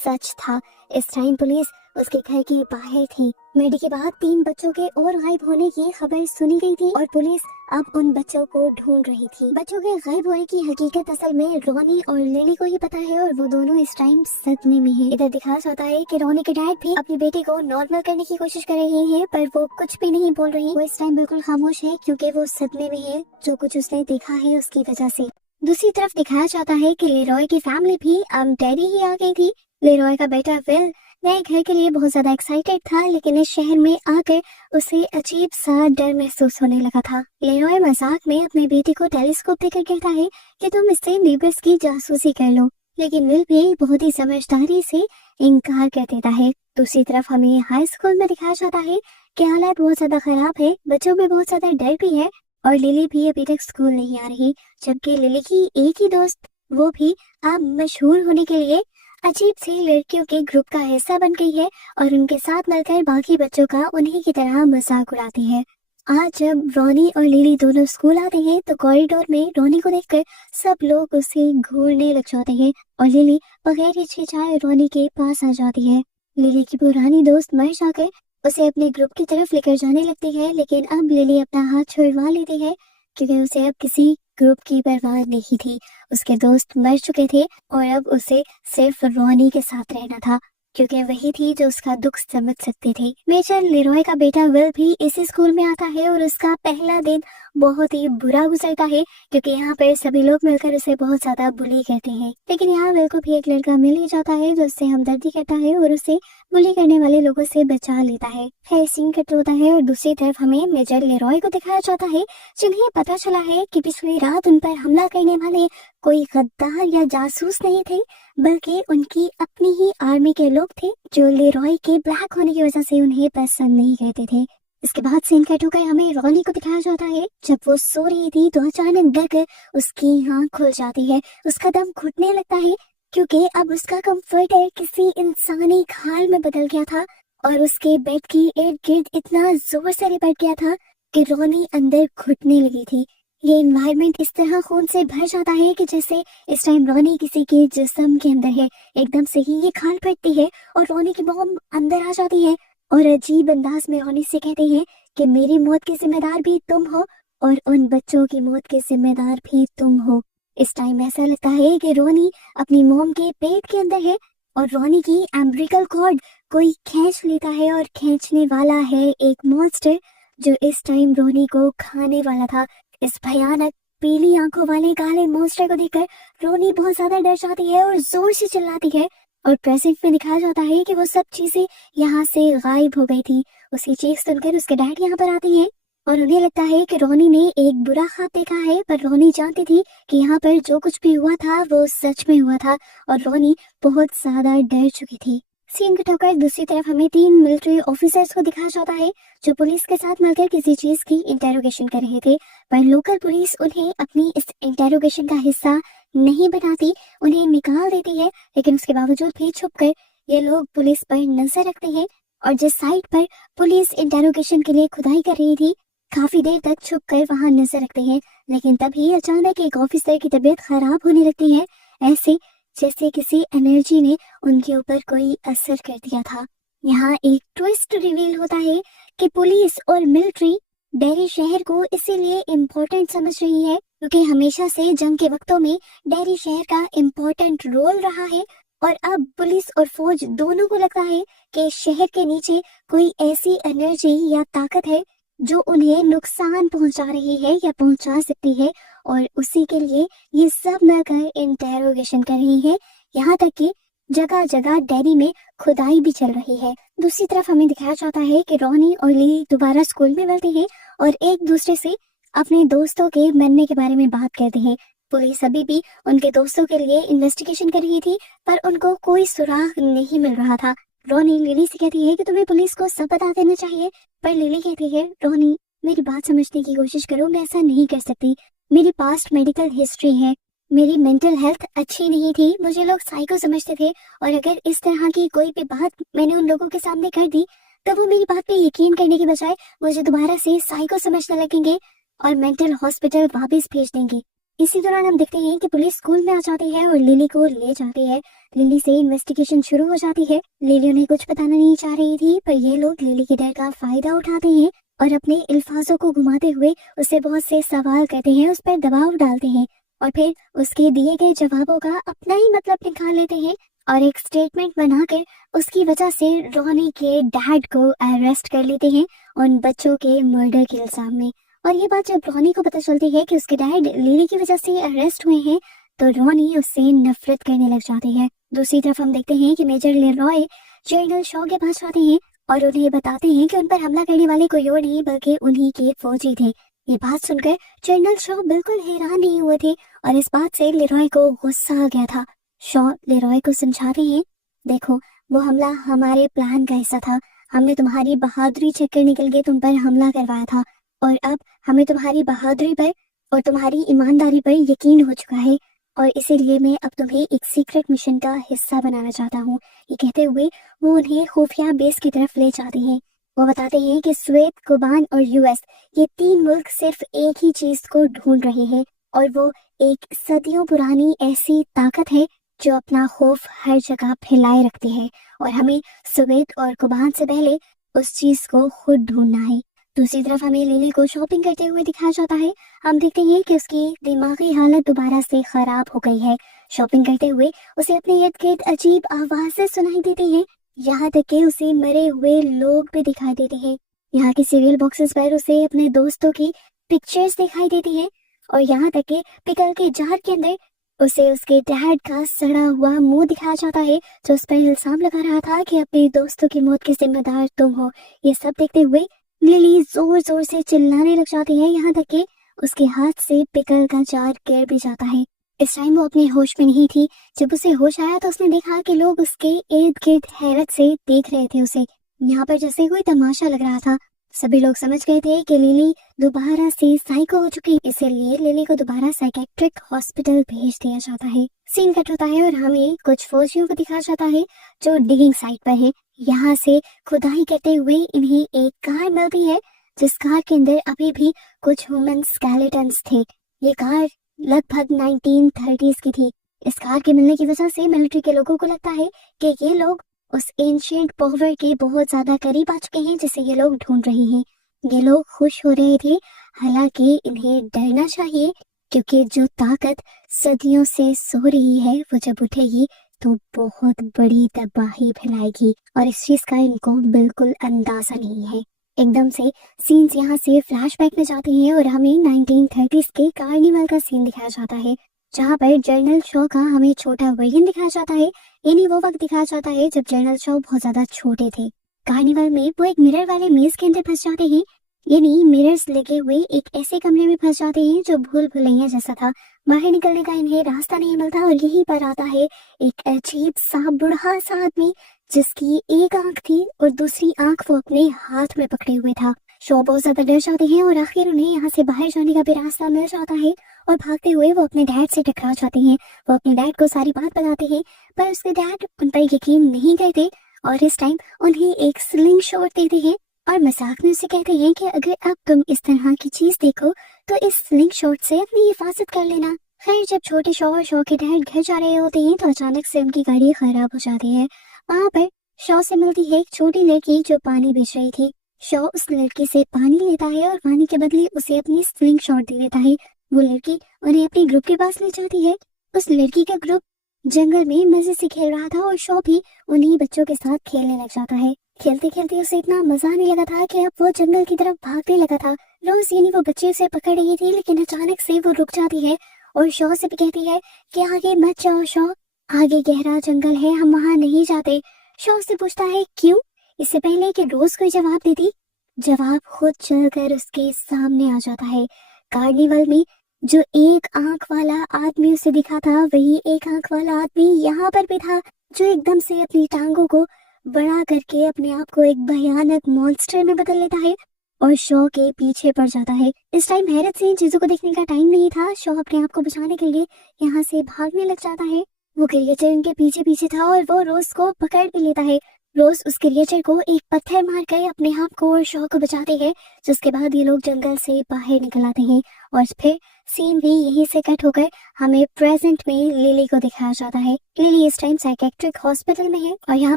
सच था। इस टाइम पुलिस उसके घर के बाहर थी। मेडी के बाद 3 बच्चों के और गायब होने की खबर सुनी गई थी और पुलिस अब उन बच्चों को ढूंढ रही थी। बच्चों के गायब होने की हकीकत असल में रोनी और लिली को ही पता है और वो दोनों इस टाइम सदमे में हैं। इधर दिखाया जाता है कि रोनी के डैड भी अपनी बेटी को नॉर्मल करने की कोशिश कर रहे हैं, पर वो कुछ भी नहीं बोल रही। वो इस टाइम बिल्कुल खामोश है, क्योंकि वो सदमे में है जो कुछ उसने देखा है उसकी वजह से। दूसरी तरफ दिखाया जाता है कि लेरॉय की फैमिली भी डैडी ही आ गई थी। लेरॉय का बेटा विल नए घर के लिए बहुत ज्यादा एक्साइटेड था, लेकिन इस शहर में आकर उसे अजीब सा डर महसूस होने लगा था। लेरॉय मजाक में अपनी बेटी को टेलीस्कोप देकर कहता है कि तुम इससे नेबर्स की जासूसी कर लो, लेकिन विल भी बहुत ही समझदारी से इनकार कर देता है। दूसरी तरफ हमें हाई स्कूल में दिखाया जाता है कि हालात बहुत ज्यादा खराब है, बच्चों में बहुत ज्यादा डर भी है और लिली भी अभी तक स्कूल नहीं आ रही, जबकि लिली की एक ही दोस्त, वो भी अब मशहूर होने के लिए अजीब सी लड़कियों के ग्रुप का हिस्सा बन गई है और उनके साथ मिलकर बाकी बच्चों का उन्हीं की तरह मजाक उड़ाती है। आज जब रोनी और लिली दोनों स्कूल आते हैं तो कॉरिडोर में रोनी को देखकर सब लोग उसे घूरने लग जाते हैं और लिली बगैर हिचकिचाए रोनी के पास आ जाती है। लिली की पुरानी दोस्त मर जाकर उसे अपने ग्रुप की तरफ लेकर जाने लगती है, लेकिन अब लिली अपना हाथ छुड़वा लेती है, क्योंकि उसे अब किसी ग्रुप की परवाह नहीं थी। उसके दोस्त मर चुके थे और अब उसे सिर्फ रोनी के साथ रहना था, क्योंकि वही थी जो उसका दुख समझ सकती थी। मेजर लेरॉय का बेटा विल भी इसी स्कूल में आता है और उसका पहला दिन बहुत ही बुरा गुजरता है, क्योंकि यहाँ पर सभी लोग मिलकर उसे बहुत ज्यादा बुली करते हैं। लेकिन यहाँ विल को भी एक लड़का मिल ही जाता है जो उससे हमदर्दी करता है और उसे बुली करने वाले लोगों से बचा लेता है। फिर सीन कट होता है और दूसरी तरफ हमें मेजर लेरॉय को दिखाया जाता है, जिन्हें पता चला है कि पिछली रात उन पर हमला करने वाले कोई गद्दार या जासूस नहीं थे, बल्कि उनकी अपनी ही आर्मी के लोग थे जो लेरॉय के ब्लैक होने की वजह से उन्हें पसंद नहीं करते थे। इसके बाद सीन कट होकर हमें रोनी को दिखाया जाता है। जब वो सो रही थी तो अचानक डर उसकी आंख खुल जाती है, उसका दम घुटने लगता है, क्योंकि अब उसका कंफर्टर किसी इंसानी खाल में बदल गया था और उसके बेड की इर्द गिर्द इतना जोर से लिपट गया था कि रोनी अंदर घुटने लगी थी। ये एनवायरनमेंट इस तरह खून से भर जाता है कि जैसे इस टाइम रोनी किसी के जिस्म के अंदर है। एकदम से ही ये खाल फटती है और रोनी की मॉम अंदर आ जाती है और अजीब अंदाज में रोनी से कहती है कि मेरी मौत की जिम्मेदार भी तुम हो और उन बच्चों की मौत के जिम्मेदार भी तुम हो। इस टाइम ऐसा लगता है कि रोनी अपनी मॉम के पेट के अंदर है और रोनी की एम्ब्रिकल कॉर्ड कोई खींच लेता है और खींचने वाला है एक मॉन्स्टर जो इस टाइम रोनी को खाने वाला था। इस भयानक पीली आंखों वाले काले मॉन्स्टर को देखकर रोनी बहुत ज्यादा डर जाती है और जोर से चिल्लाती है और प्रेजेंट में दिखाया जाता है कि वो सब चीजें यहाँ से गायब हो गई थी। उसकी चीख सुनकर उसके डैड यहाँ पर आते हैं और उन्हें लगता है कि रोनी ने एक बुरा ख्वाब देखा है, पर रोनी जानती थी कि यहाँ पर जो कुछ भी हुआ था वो सच में हुआ था और रोनी बहुत ज्यादा डर चुकी थी। सीन कट होकर दूसरी तरफ हमें 3 मिलिट्री ऑफिसर्स को दिखाया जाता है जो पुलिस के साथ मिलकर किसी चीज की इंटेरोगेशन कर रहे थे, पर लोकल पुलिस उन्हें अपनी इस इंटेरोगेशन का हिस्सा नहीं बनाती, उन्हें निकाल देती है। लेकिन उसके बावजूद भी छुपकर ये लोग पुलिस पर नजर रखते हैं और जिस साइट पर पुलिस इंटेरोगेशन के लिए खुदाई कर रही थी काफी देर तक छुप कर वहां नजर रखते हैं। लेकिन तभी अचानक एक ऑफिसर की तबीयत खराब होने लगती है, ऐसे जैसे किसी एनर्जी ने उनके ऊपर कोई असर कर दिया था। यहाँ एक ट्विस्ट रिवील होता है कि पुलिस और मिलिट्री डेरी शहर को इसीलिए इम्पोर्टेंट समझ रही है क्योंकि हमेशा से जंग के वक्तों में डेरी शहर का इम्पोर्टेंट रोल रहा है। और अब पुलिस और फौज दोनों को लगता है कि शहर के नीचे कोई ऐसी एनर्जी या ताकत है जो उन्हें नुकसान पहुंचा रही है या पहुंचा सकती है, और उसी के लिए ये सब मिलकर इंटेरोगेशन कर रही है। यहाँ तक कि जगह जगह डेरी में खुदाई भी चल रही है। दूसरी तरफ हमें दिखाया जाता है कि रॉनी और लिली दोबारा स्कूल में मिलती हैं और एक दूसरे से अपने दोस्तों के मरने के बारे में बात करते हैं। पुलिस अभी भी उनके दोस्तों के लिए इन्वेस्टिगेशन कर रही थी पर उनको कोई सुराग नहीं मिल रहा था। रॉनी लिली से कहती है कि तुम्हें पुलिस को सब बता देना चाहिए, पर लिली कहती है रॉनी मेरी बात समझने की कोशिश करो, मैं ऐसा नहीं कर सकती। मेरी पास्ट मेडिकल हिस्ट्री है, मेरी मेंटल हेल्थ अच्छी नहीं थी, मुझे लोग साइको समझते थे और अगर इस तरह की कोई भी बात मैंने उन लोगों के सामने कर दी तो वो मेरी बात पे यकीन करने के बजाय मुझे दोबारा से साइको समझने लगेंगे और मेंटल हॉस्पिटल वापस भेज देंगे। इसी दौरान हम देखते हैं कि पुलिस स्कूल में आ जाती है और लिली को ले जाती है। लिली से इन्वेस्टिगेशन शुरू हो जाती है। लिली उन्हें कुछ बताना नहीं चाह रही थी पर ये लोग लिली के डर का फायदा उठाते हैं और अपने अल्फाजों को घुमाते हुए उससे बहुत से सवाल करते हैं, उस पर दबाव डालते हैं और फिर उसके दिए गए जवाबों का अपना ही मतलब निकाल लेते हैं और एक स्टेटमेंट बनाकर उसकी वजह से रॉनी के डैड को अरेस्ट कर लेते हैं उन बच्चों के मर्डर के इल्जाम में। और ये बात जब रॉनी को पता चलती है कि उसके डैड लिली की वजह से अरेस्ट हुए हैं तो रॉनी उससे नफरत करने लग जाती है। दूसरी तरफ हम देखते हैं कि मेजर लेरॉय जनरल शॉ के पास जाते हैं और उन्हें बताते हैं कि उन पर हमला करने वाले कोई और नहीं बल्कि उन्हीं के फौजी थे। ये बात सुनकर जनरल शॉ बिल्कुल हैरान नहीं हुए थे और इस बात से लेरॉय को गुस्सा आ गया था। शॉ लेरॉय को समझाते हैं देखो वो हमला हमारे प्लान का हिस्सा था, हमने तुम्हारी बहादुरी चेक करने के लिए तुम पर हमला करवाया था और अब हमें तुम्हारी बहादुरी पर और तुम्हारी ईमानदारी पर यकीन हो चुका है और इसीलिए मैं अब तुम्हें एक सीक्रेट मिशन का हिस्सा बनाना चाहता हूँ। ये कहते हुए वो उन्हें खुफिया बेस की तरफ ले जाते हैं। वो बताते हैं कि स्वेत, कुबान और यूएस ये तीन मुल्क सिर्फ एक ही चीज को ढूंढ रहे हैं और वो एक सदियों पुरानी ऐसी ताकत है जो अपना खौफ हर जगह फैलाए रखती है और हमें स्वेत और कुबान से पहले उस चीज को खुद ढूंढना है। दूसरी तरफ हमें लिली को शॉपिंग करते हुए दिखाया जाता है। हम देखते हैं कि उसकी दिमागी हालत दोबारा से खराब हो गई है। शॉपिंग करते हुए उसे अपने इर्द गिर्द अजीब आवाजें सुनाई देती हैं, यहाँ तक कि उसे मरे हुए लोग भी दिखाई देते हैं। यहाँ के सीरियल बॉक्सेस पर उसे अपने दोस्तों की पिक्चर्स दिखाई देती है और यहाँ तक कि पिकल के जार के अंदर उसे उसके डैड का सड़ा हुआ मुंह दिखाया जाता है जो उस पर इल्जाम लगा रहा था कि अपने दोस्तों की मौत के जिम्मेदार तुम हो। ये सब देखते हुए लिली जोर जोर से चिल्लाने लग जाती है, यहाँ तक कि उसके हाथ से पिकल का जार गिर भी जाता है। इस टाइम वो अपने होश में नहीं थी। जब उसे होश आया तो उसने देखा कि लोग उसके इर्द गिर्द हैरत से देख रहे थे उसे। यहाँ पर जैसे कोई तमाशा लग रहा था। सभी लोग समझ गए थे कि लिली दोबारा से साइको हो चुकी, इसलिए लिली को दोबारा साइकेट्रिक हॉस्पिटल भेज दिया जाता है। सीन कट होता है और हमें कुछ फौजियों को दिखाया जाता है जो डिगिंग साइट पर है। यहाँ से खुदाई करते हुए इन्हें एक कार मिलती है जिस कार के अंदर अभी भी कुछ ह्यूमन स्केलेटन्स थे। ये कार लगभग 1930s की थी। इस कार के मिलने की वजह से मिलिट्री के लोगों को लगता है कि ये लोग उस एंशिएंट पावर के बहुत ज्यादा करीब आ चुके हैं जिसे ये लोग ढूंढ रहे हैं। ये लोग खुश हो रहे थे, हालांकि इन्हें डरना चाहिए क्योंकि जो ताकत सदियों से सो रही है वो जब उठेगी तो बहुत बड़ी तबाही फैलाएगी और इस चीज का इनको बिल्कुल अंदाजा नहीं है। एकदम से सीन्स यहाँ से फ्लैशबैक में जाते हैं और हमें 1930s के कार्निवल का सीन दिखाया जाता है जहाँ पर जनरल शॉ का हमें छोटा वर्जन दिखाया जाता है। यानी वो वक्त दिखाया जाता है जब जनरल शॉ बहुत ज्यादा छोटे थे। कार्निवल में वो एक मिरर वाले मेज के अंदर फंस जाते हैं, यानी मिरर्स लगे हुए एक ऐसे कमरे में फंस जाते हैं जो भूल भुलैया जैसा था। बाहर निकलने का इन्हें रास्ता नहीं मिलता और यहीं पर आता है एक अजीब सा बूढ़ा सा आदमी जिसकी एक आंख थी और दूसरी आंख वो अपने हाथ में पकड़े हुए था। शॉ बहुत ज्यादा डर जाते हैं और आखिर उन्हें यहाँ से बाहर जाने का भी रास्ता मिल जाता है और भागते हुए वो अपने डैड से टकरा जाते हैं। वो अपने डैड को सारी बात बताते हैं पर उसके डैड उन पर यकीन नहीं करते और इस टाइम उन्हें एक स्लिंग शॉट देते हैं और मजाक में उसे कहते हैं कि अगर अब तुम इस तरह की चीज देखो तो इस स्लिंग शॉट से अपनी हिफाजत कर लेना। खैर जब छोटे शॉ और शॉ के डैड घर जा रहे होते हैं तो अचानक से उनकी गाड़ी खराब हो जाती है। वहाँ पर शॉ से मिलती है एक छोटी लड़की जो पानी बेच रही थी। शॉ उस लड़की से पानी लेता है और पानी के बदले उसे अपनी स्लिंग शॉट दे देता है। वो लड़की उन्हें अपने ग्रुप के पास ले जाती है। उस लड़की का ग्रुप जंगल में मजे से खेल रहा था और शॉ भी उन्हीं बच्चों के साथ खेलने लग जाता है। खेलते खेलते उसे इतना मजा आने लगा था कि अब वो जंगल की तरफ भागने लगा था। रोज यानी वो बच्चे उसे पकड़ रही थी, लेकिन अचानक से वो रुक जाती है और शॉ से भी कहती है कि आगे मत जाओ शॉ, आगे गहरा जंगल है, हम वहां नहीं जाते। शॉ से पूछता है क्यों। इससे पहले कि रोज कोई जवाब देती, जवाब खुद चलकर उसके सामने आ जाता है। कार्निवल में जो एक आंख वाला आदमी उसे दिखा था, वही एक आंख वाला आदमी यहाँ पर भी था, जो एकदम से अपनी टांगों को बड़ा करके अपने आप को एक भयानक मॉन्स्टर में बदल लेता है और शॉ के पीछे पड़ जाता है। इस टाइम हैरत से इन चीजों को देखने का टाइम नहीं था। शॉ अपने आप को बचाने के लिए यहाँ से भागने लग जाता है। वो क्रिएचर इनके पीछे पीछे था और वो रोज को पकड़ भी लेता है। रोज उस क्रिएचर को एक पत्थर मार कर अपने आप को और शॉ को बचाते हैं, जिसके बाद ये लोग जंगल से बाहर निकल आते हैं और फिर सीन भी यहीं से कट होकर हमें प्रेजेंट में लिली को दिखाया जाता है। लिली इस टाइम साइकेट्रिक हॉस्पिटल में है और यहाँ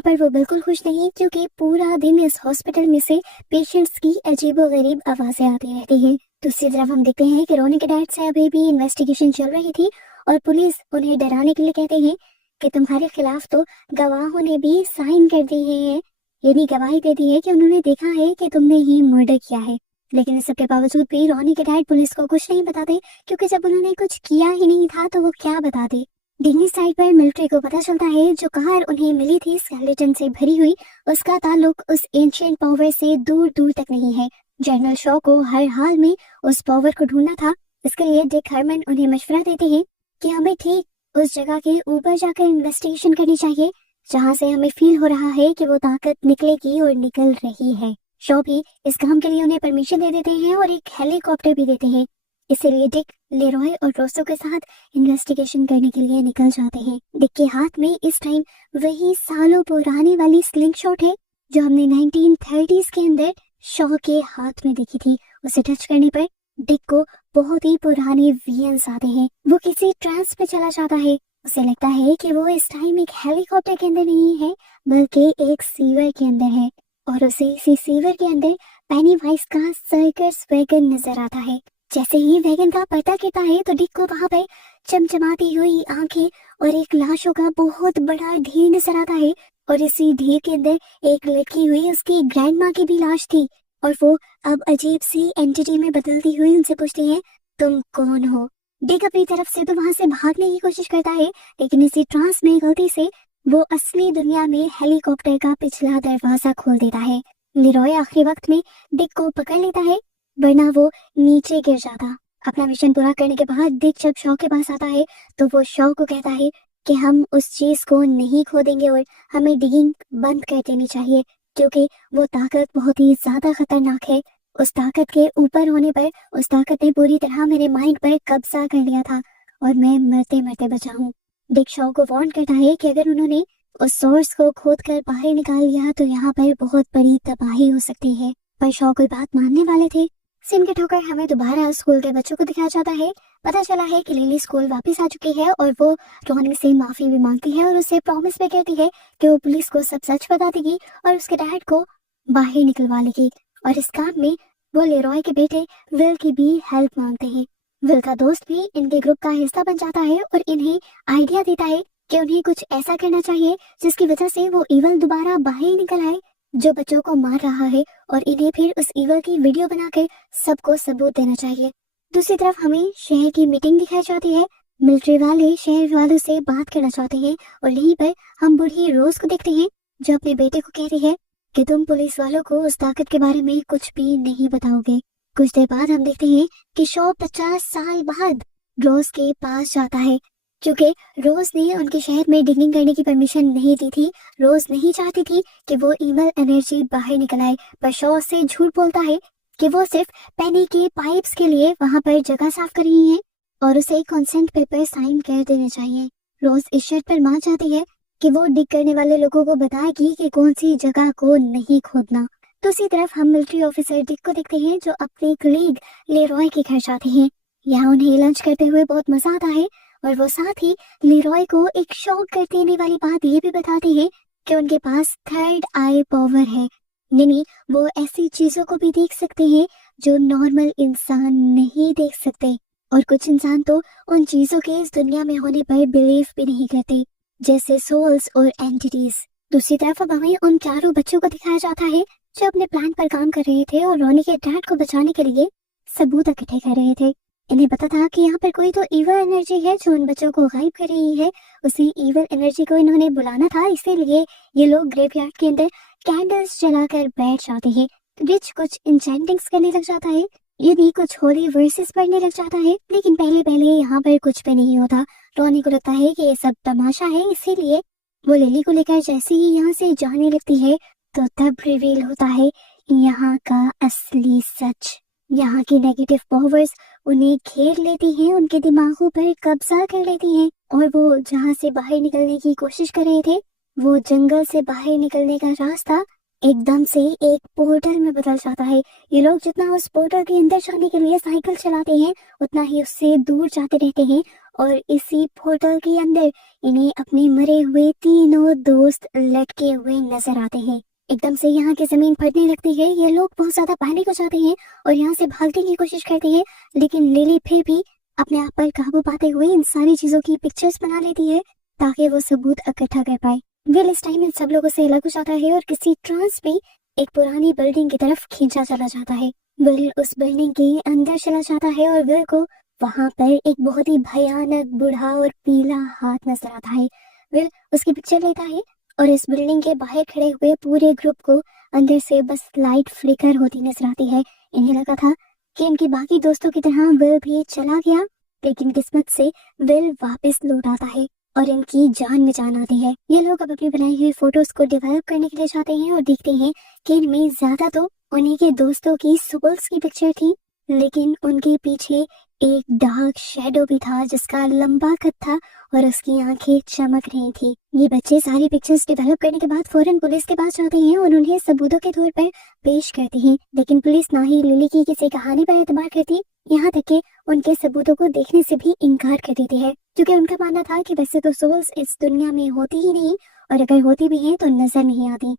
पर वो बिल्कुल खुश नहीं, क्योंकि पूरा दिन इस हॉस्पिटल में से पेशेंट्स की अजीबोगरीब आवाजें आती रहती हैं। दूसरी तरफ हम देखते हैं कि रोनी के डैड से अभी भी इन्वेस्टिगेशन चल रही थी और पुलिस उन्हें डराने के लिए कहते हैं कि तुम्हारे खिलाफ तो गवाहों ने भी साइन कर दिए हैं, यानी गवाही दे दी है कि उन्होंने देखा है कि तुमने ही मर्डर किया है। लेकिन इस सबके बावजूद भी रोनी के डैड पुलिस को कुछ नहीं बताते, क्योंकि जब उन्होंने कुछ किया ही नहीं था तो वो क्या बताते। डिग्नी साइड पर मिलिट्री को पता चलता है जो कार उन्हें मिली थी स्केलेटन से भरी हुई, उसका ताल्लुक उस एंशिएंट पावर से दूर दूर तक नहीं है। जनरल शॉ को हर हाल में उस पावर को ढूंढना था। इसके लिए डिक हरमन उन्हें मशवरा देते हैं कि हमें ठीक उस जगह के ऊपर जाकर इन्वेस्टिगेशन करनी चाहिए जहाँ से हमें फील हो रहा है कि वो ताकत निकलेगी और निकल रही है। शॉ भी इस काम के लिए उन्हें परमिशन दे देते हैं और एक हेलीकॉप्टर भी देते हैं। इसीलिए डिक, लेरॉय और रोसो के साथ इन्वेस्टिगेशन करने के लिए निकल जाते हैं। डिक के हाथ में इस टाइम वही सालों पुरानी वाली स्लिंग शॉट है जो हमने 1930s के अंदर शॉ के हाथ में देखी थी। उसे टच करने पर डिक को बहुत ही पुराने विजन्स आते हैं। वो किसी ट्रांस में चला जाता है। उसे लगता है कि वो इस टाइम एक हेलीकॉप्टर के अंदर नहीं है, बल्कि एक सीवर के अंदर है और उसे इसी सीवर के अंदर पेनीवाइज का सर्कस वैगन नजर आता है। जैसे ही वैगन का पर्दा गिरता है तो डिक को वहां पर चमचमाती हुई आंखें और एक लाशों का बहुत बड़ा ढेर नजर आता है और इसी ढेर के अंदर एक लटकी हुई उसकी ग्रैंड माँ की भी लाश थी और वो अब अजीब सी एंटिटी में बदलती हुई उनसे पूछती है तुम कौन हो। डिक अपनी तरफ से तो वहां से भागने की कोशिश करता है, लेकिन इसी ट्रांस में गलती से वो असली दुनिया में हेलीकॉप्टर का पिछला दरवाजा खोल देता है। लेरॉय आखिरी वक्त में डिक को पकड़ लेता है, वरना वो नीचे गिर जाता। अपना मिशन पूरा करने के बाद डिक जब शॉ के पास आता है तो वो शॉ को कहता है कि हम उस चीज को नहीं खोदेंगे और हमें डिगिंग बंद कर देनी चाहिए, क्योंकि वो ताकत बहुत ही ज्यादा खतरनाक है। उस ताकत के ऊपर होने पर उस ताकत ने पूरी तरह मेरे माइंड पर कब्जा कर लिया था और मैं मरते मरते बचा हूँ। डिक शॉ को वार्न करता है कि अगर उन्होंने उस सोर्स को खोदकर बाहर निकाल लिया तो यहाँ पर बहुत बड़ी तबाही हो सकती है। पर शॉ कोई बात मानने वाले थे। सीन कट होकर हमें दोबारा स्कूल के बच्चों को दिखाया जाता है। पता चला है कि लिली स्कूल वापस आ चुकी है और वो रोनी से माफी भी मांगती है और उसे प्रॉमिस भी करती है कि वो पुलिस को सब सच बता देगी और उसके डैड को बाहर निकलवा लेगी। और इस काम में वो लेरॉय के बेटे विल की भी हेल्प मांगते हैं। विल का दोस्त भी इनके ग्रुप का हिस्सा बन जाता है और इन्हें आइडिया देता है कि उन्हें कुछ ऐसा करना चाहिए जिसकी वजह से वो ईवल दोबारा बाहर निकल आए जो बच्चों को मार रहा है, और इन्हें फिर उस ईवल की वीडियो बनाकर सबको सबूत देना चाहिए। दूसरी तरफ हमें शहर की मीटिंग दिखाई जाती है। मिलिट्री वाले शहर वालों से बात करना चाहते हैं और यहीं पर हम बूढ़ी रोज को देखते हैं जो अपने बेटे को कहती है कि तुम पुलिस वालों को उस ताकत के बारे में कुछ भी नहीं बताओगे। कुछ देर बाद हम देखते हैं कि शॉ 50 साल बाद रोज के पास जाता है, क्योंकि रोज ने उनके शहर में डिगिंग करने की परमिशन नहीं दी थी। रोज नहीं चाहती थी कि वो ईवल एनर्जी बाहर निकल आए, पर शॉ से झूठ बोलता है कि वो सिर्फ पेनी के पाइप्स के लिए वहां पर जगह साफ कर रही है और उसे कंसेंट पेपर साइन कर देने चाहिए। रोज इस शर्त पर मान जाती है कि वो डिग करने वाले लोगों को बताएगी कि कौन सी जगह को नहीं खोदना। दूसरी तरफ हम मिलिट्री ऑफिसर डिक को देखते हैं जो अपने कलीग लेरॉय के घर जाते हैं। यहाँ उन्हें लंच करते हुए बहुत मजा आता है और वो साथ ही लेरॉय को एक शॉक कर देने वाली बात ये भी बताते हैं कि उनके पास थर्ड आई पावर है, यानी वो ऐसी चीजों को भी देख सकते हैं जो नॉर्मल इंसान नहीं देख सकते। और कुछ इंसान तो उन चीजों के इस दुनिया में होने पर बिलीव भी नहीं करते, जैसे सोल्स और एंटिटीज। दूसरी तरफ अब हमें उन चारों बच्चों को दिखाया जाता है जो अपने प्लान पर काम कर रहे थे और रोनी के डैड को बचाने के लिए सबूत इकट्ठे कर रहे थे। इन्हें पता था कि यहाँ पर कोई तो इविल एनर्जी है जो उन बच्चों को गायब कर रही है। उसी इविल एनर्जी को इन्होंने बुलाना था, इसीलिए ये लोग ग्रेवयार्ड के अंदर कैंडल्स जलाकर बैठ जाते हैं। रिच कुछ इंचेंटिंग्स करने लग जाता है, ये भी कुछ होली वर्सेस पढ़ने लग जाता है। लेकिन पहले पहले यहाँ पर कुछ भी नहीं होता। रोनी को लगता है कि ये सब तमाशा है, इसीलिए वो लिली को लेकर जैसे ही यहाँ से जाने लगती है तो तब रिवील होता है यहाँ का असली सच। यहाँ की नेगेटिव पावर्स उन्हें घेर लेती हैं, उनके दिमागों पर कब्जा कर लेती हैं और वो जहाँ से बाहर निकलने की कोशिश कर रहे थे, वो जंगल से बाहर निकलने का रास्ता एकदम से एक पोर्टल में बदल जाता है। ये लोग जितना उस पोर्टल के अंदर जाने के लिए साइकिल चलाते हैं उतना ही उससे दूर जाते रहते हैं और इसी पोर्टल के अंदर इन्हें अपने मरे हुए तीनों दोस्त लटके हुए नजर आते हैं। एकदम से यहाँ की जमीन फटने लगती है, ये लोग बहुत ज्यादा पैनिक हो जाते हैं और यहाँ से भागने की कोशिश करते हैं। लेकिन लिली फिर भी अपने आप पर काबू पाते हुए इन सारी चीजों की पिक्चर्स बना लेती है ताकि वो सबूत इकट्ठा कर पाए। विल इस टाइम इन सब लोगों से अलग हो जाता है और किसी ट्रांस में एक पुरानी बिल्डिंग की तरफ खींचा चला जाता है। विल उस बिल्डिंग के अंदर चला जाता है और विल को वहां पर एक बहुत ही भयानक बूढ़ा और पीला हाथ नजर आता है। विल उसकी पिक्चर लेता है और इस बिल्डिंग के बाहर खड़े हुए पूरे ग्रुप को अंदर से बस लाइट फ्लिकर होती नजर आती है। इन्हें लगा था कि इनके बाकी दोस्तों की तरह विल भी चला गया, लेकिन किस्मत से विल वापस लौट आता है और इनकी जान में जान आती है। ये लोग अब अपनी बनाई हुई फोटोज को डेवलप करने के लिए जाते हैं और देखते हैं कि इनमें ज्यादा तो उन्हीं के दोस्तों की सोल्स की पिक्चर थी, लेकिन उनके पीछे एक डार्क शेडो भी था जिसका लंबा कद था और उसकी आंखें चमक रही थी। ये बच्चे सारी पिक्चर्स डेवलप करने के बाद फौरन पुलिस के पास जाते हैं और उन्हें सबूतों के तौर पर पेश करते हैं, लेकिन पुलिस ना ही लिली की किसी कहानी पर एतबार करती, यहाँ तक कि उनके सबूतों को देखने से भी इनकार कर देती है, क्योंकि उनका मानना था कि वैसे तो सोल्स इस दुनिया में होती ही नहीं और अगर होती भी हैं तो नजर नहीं आती।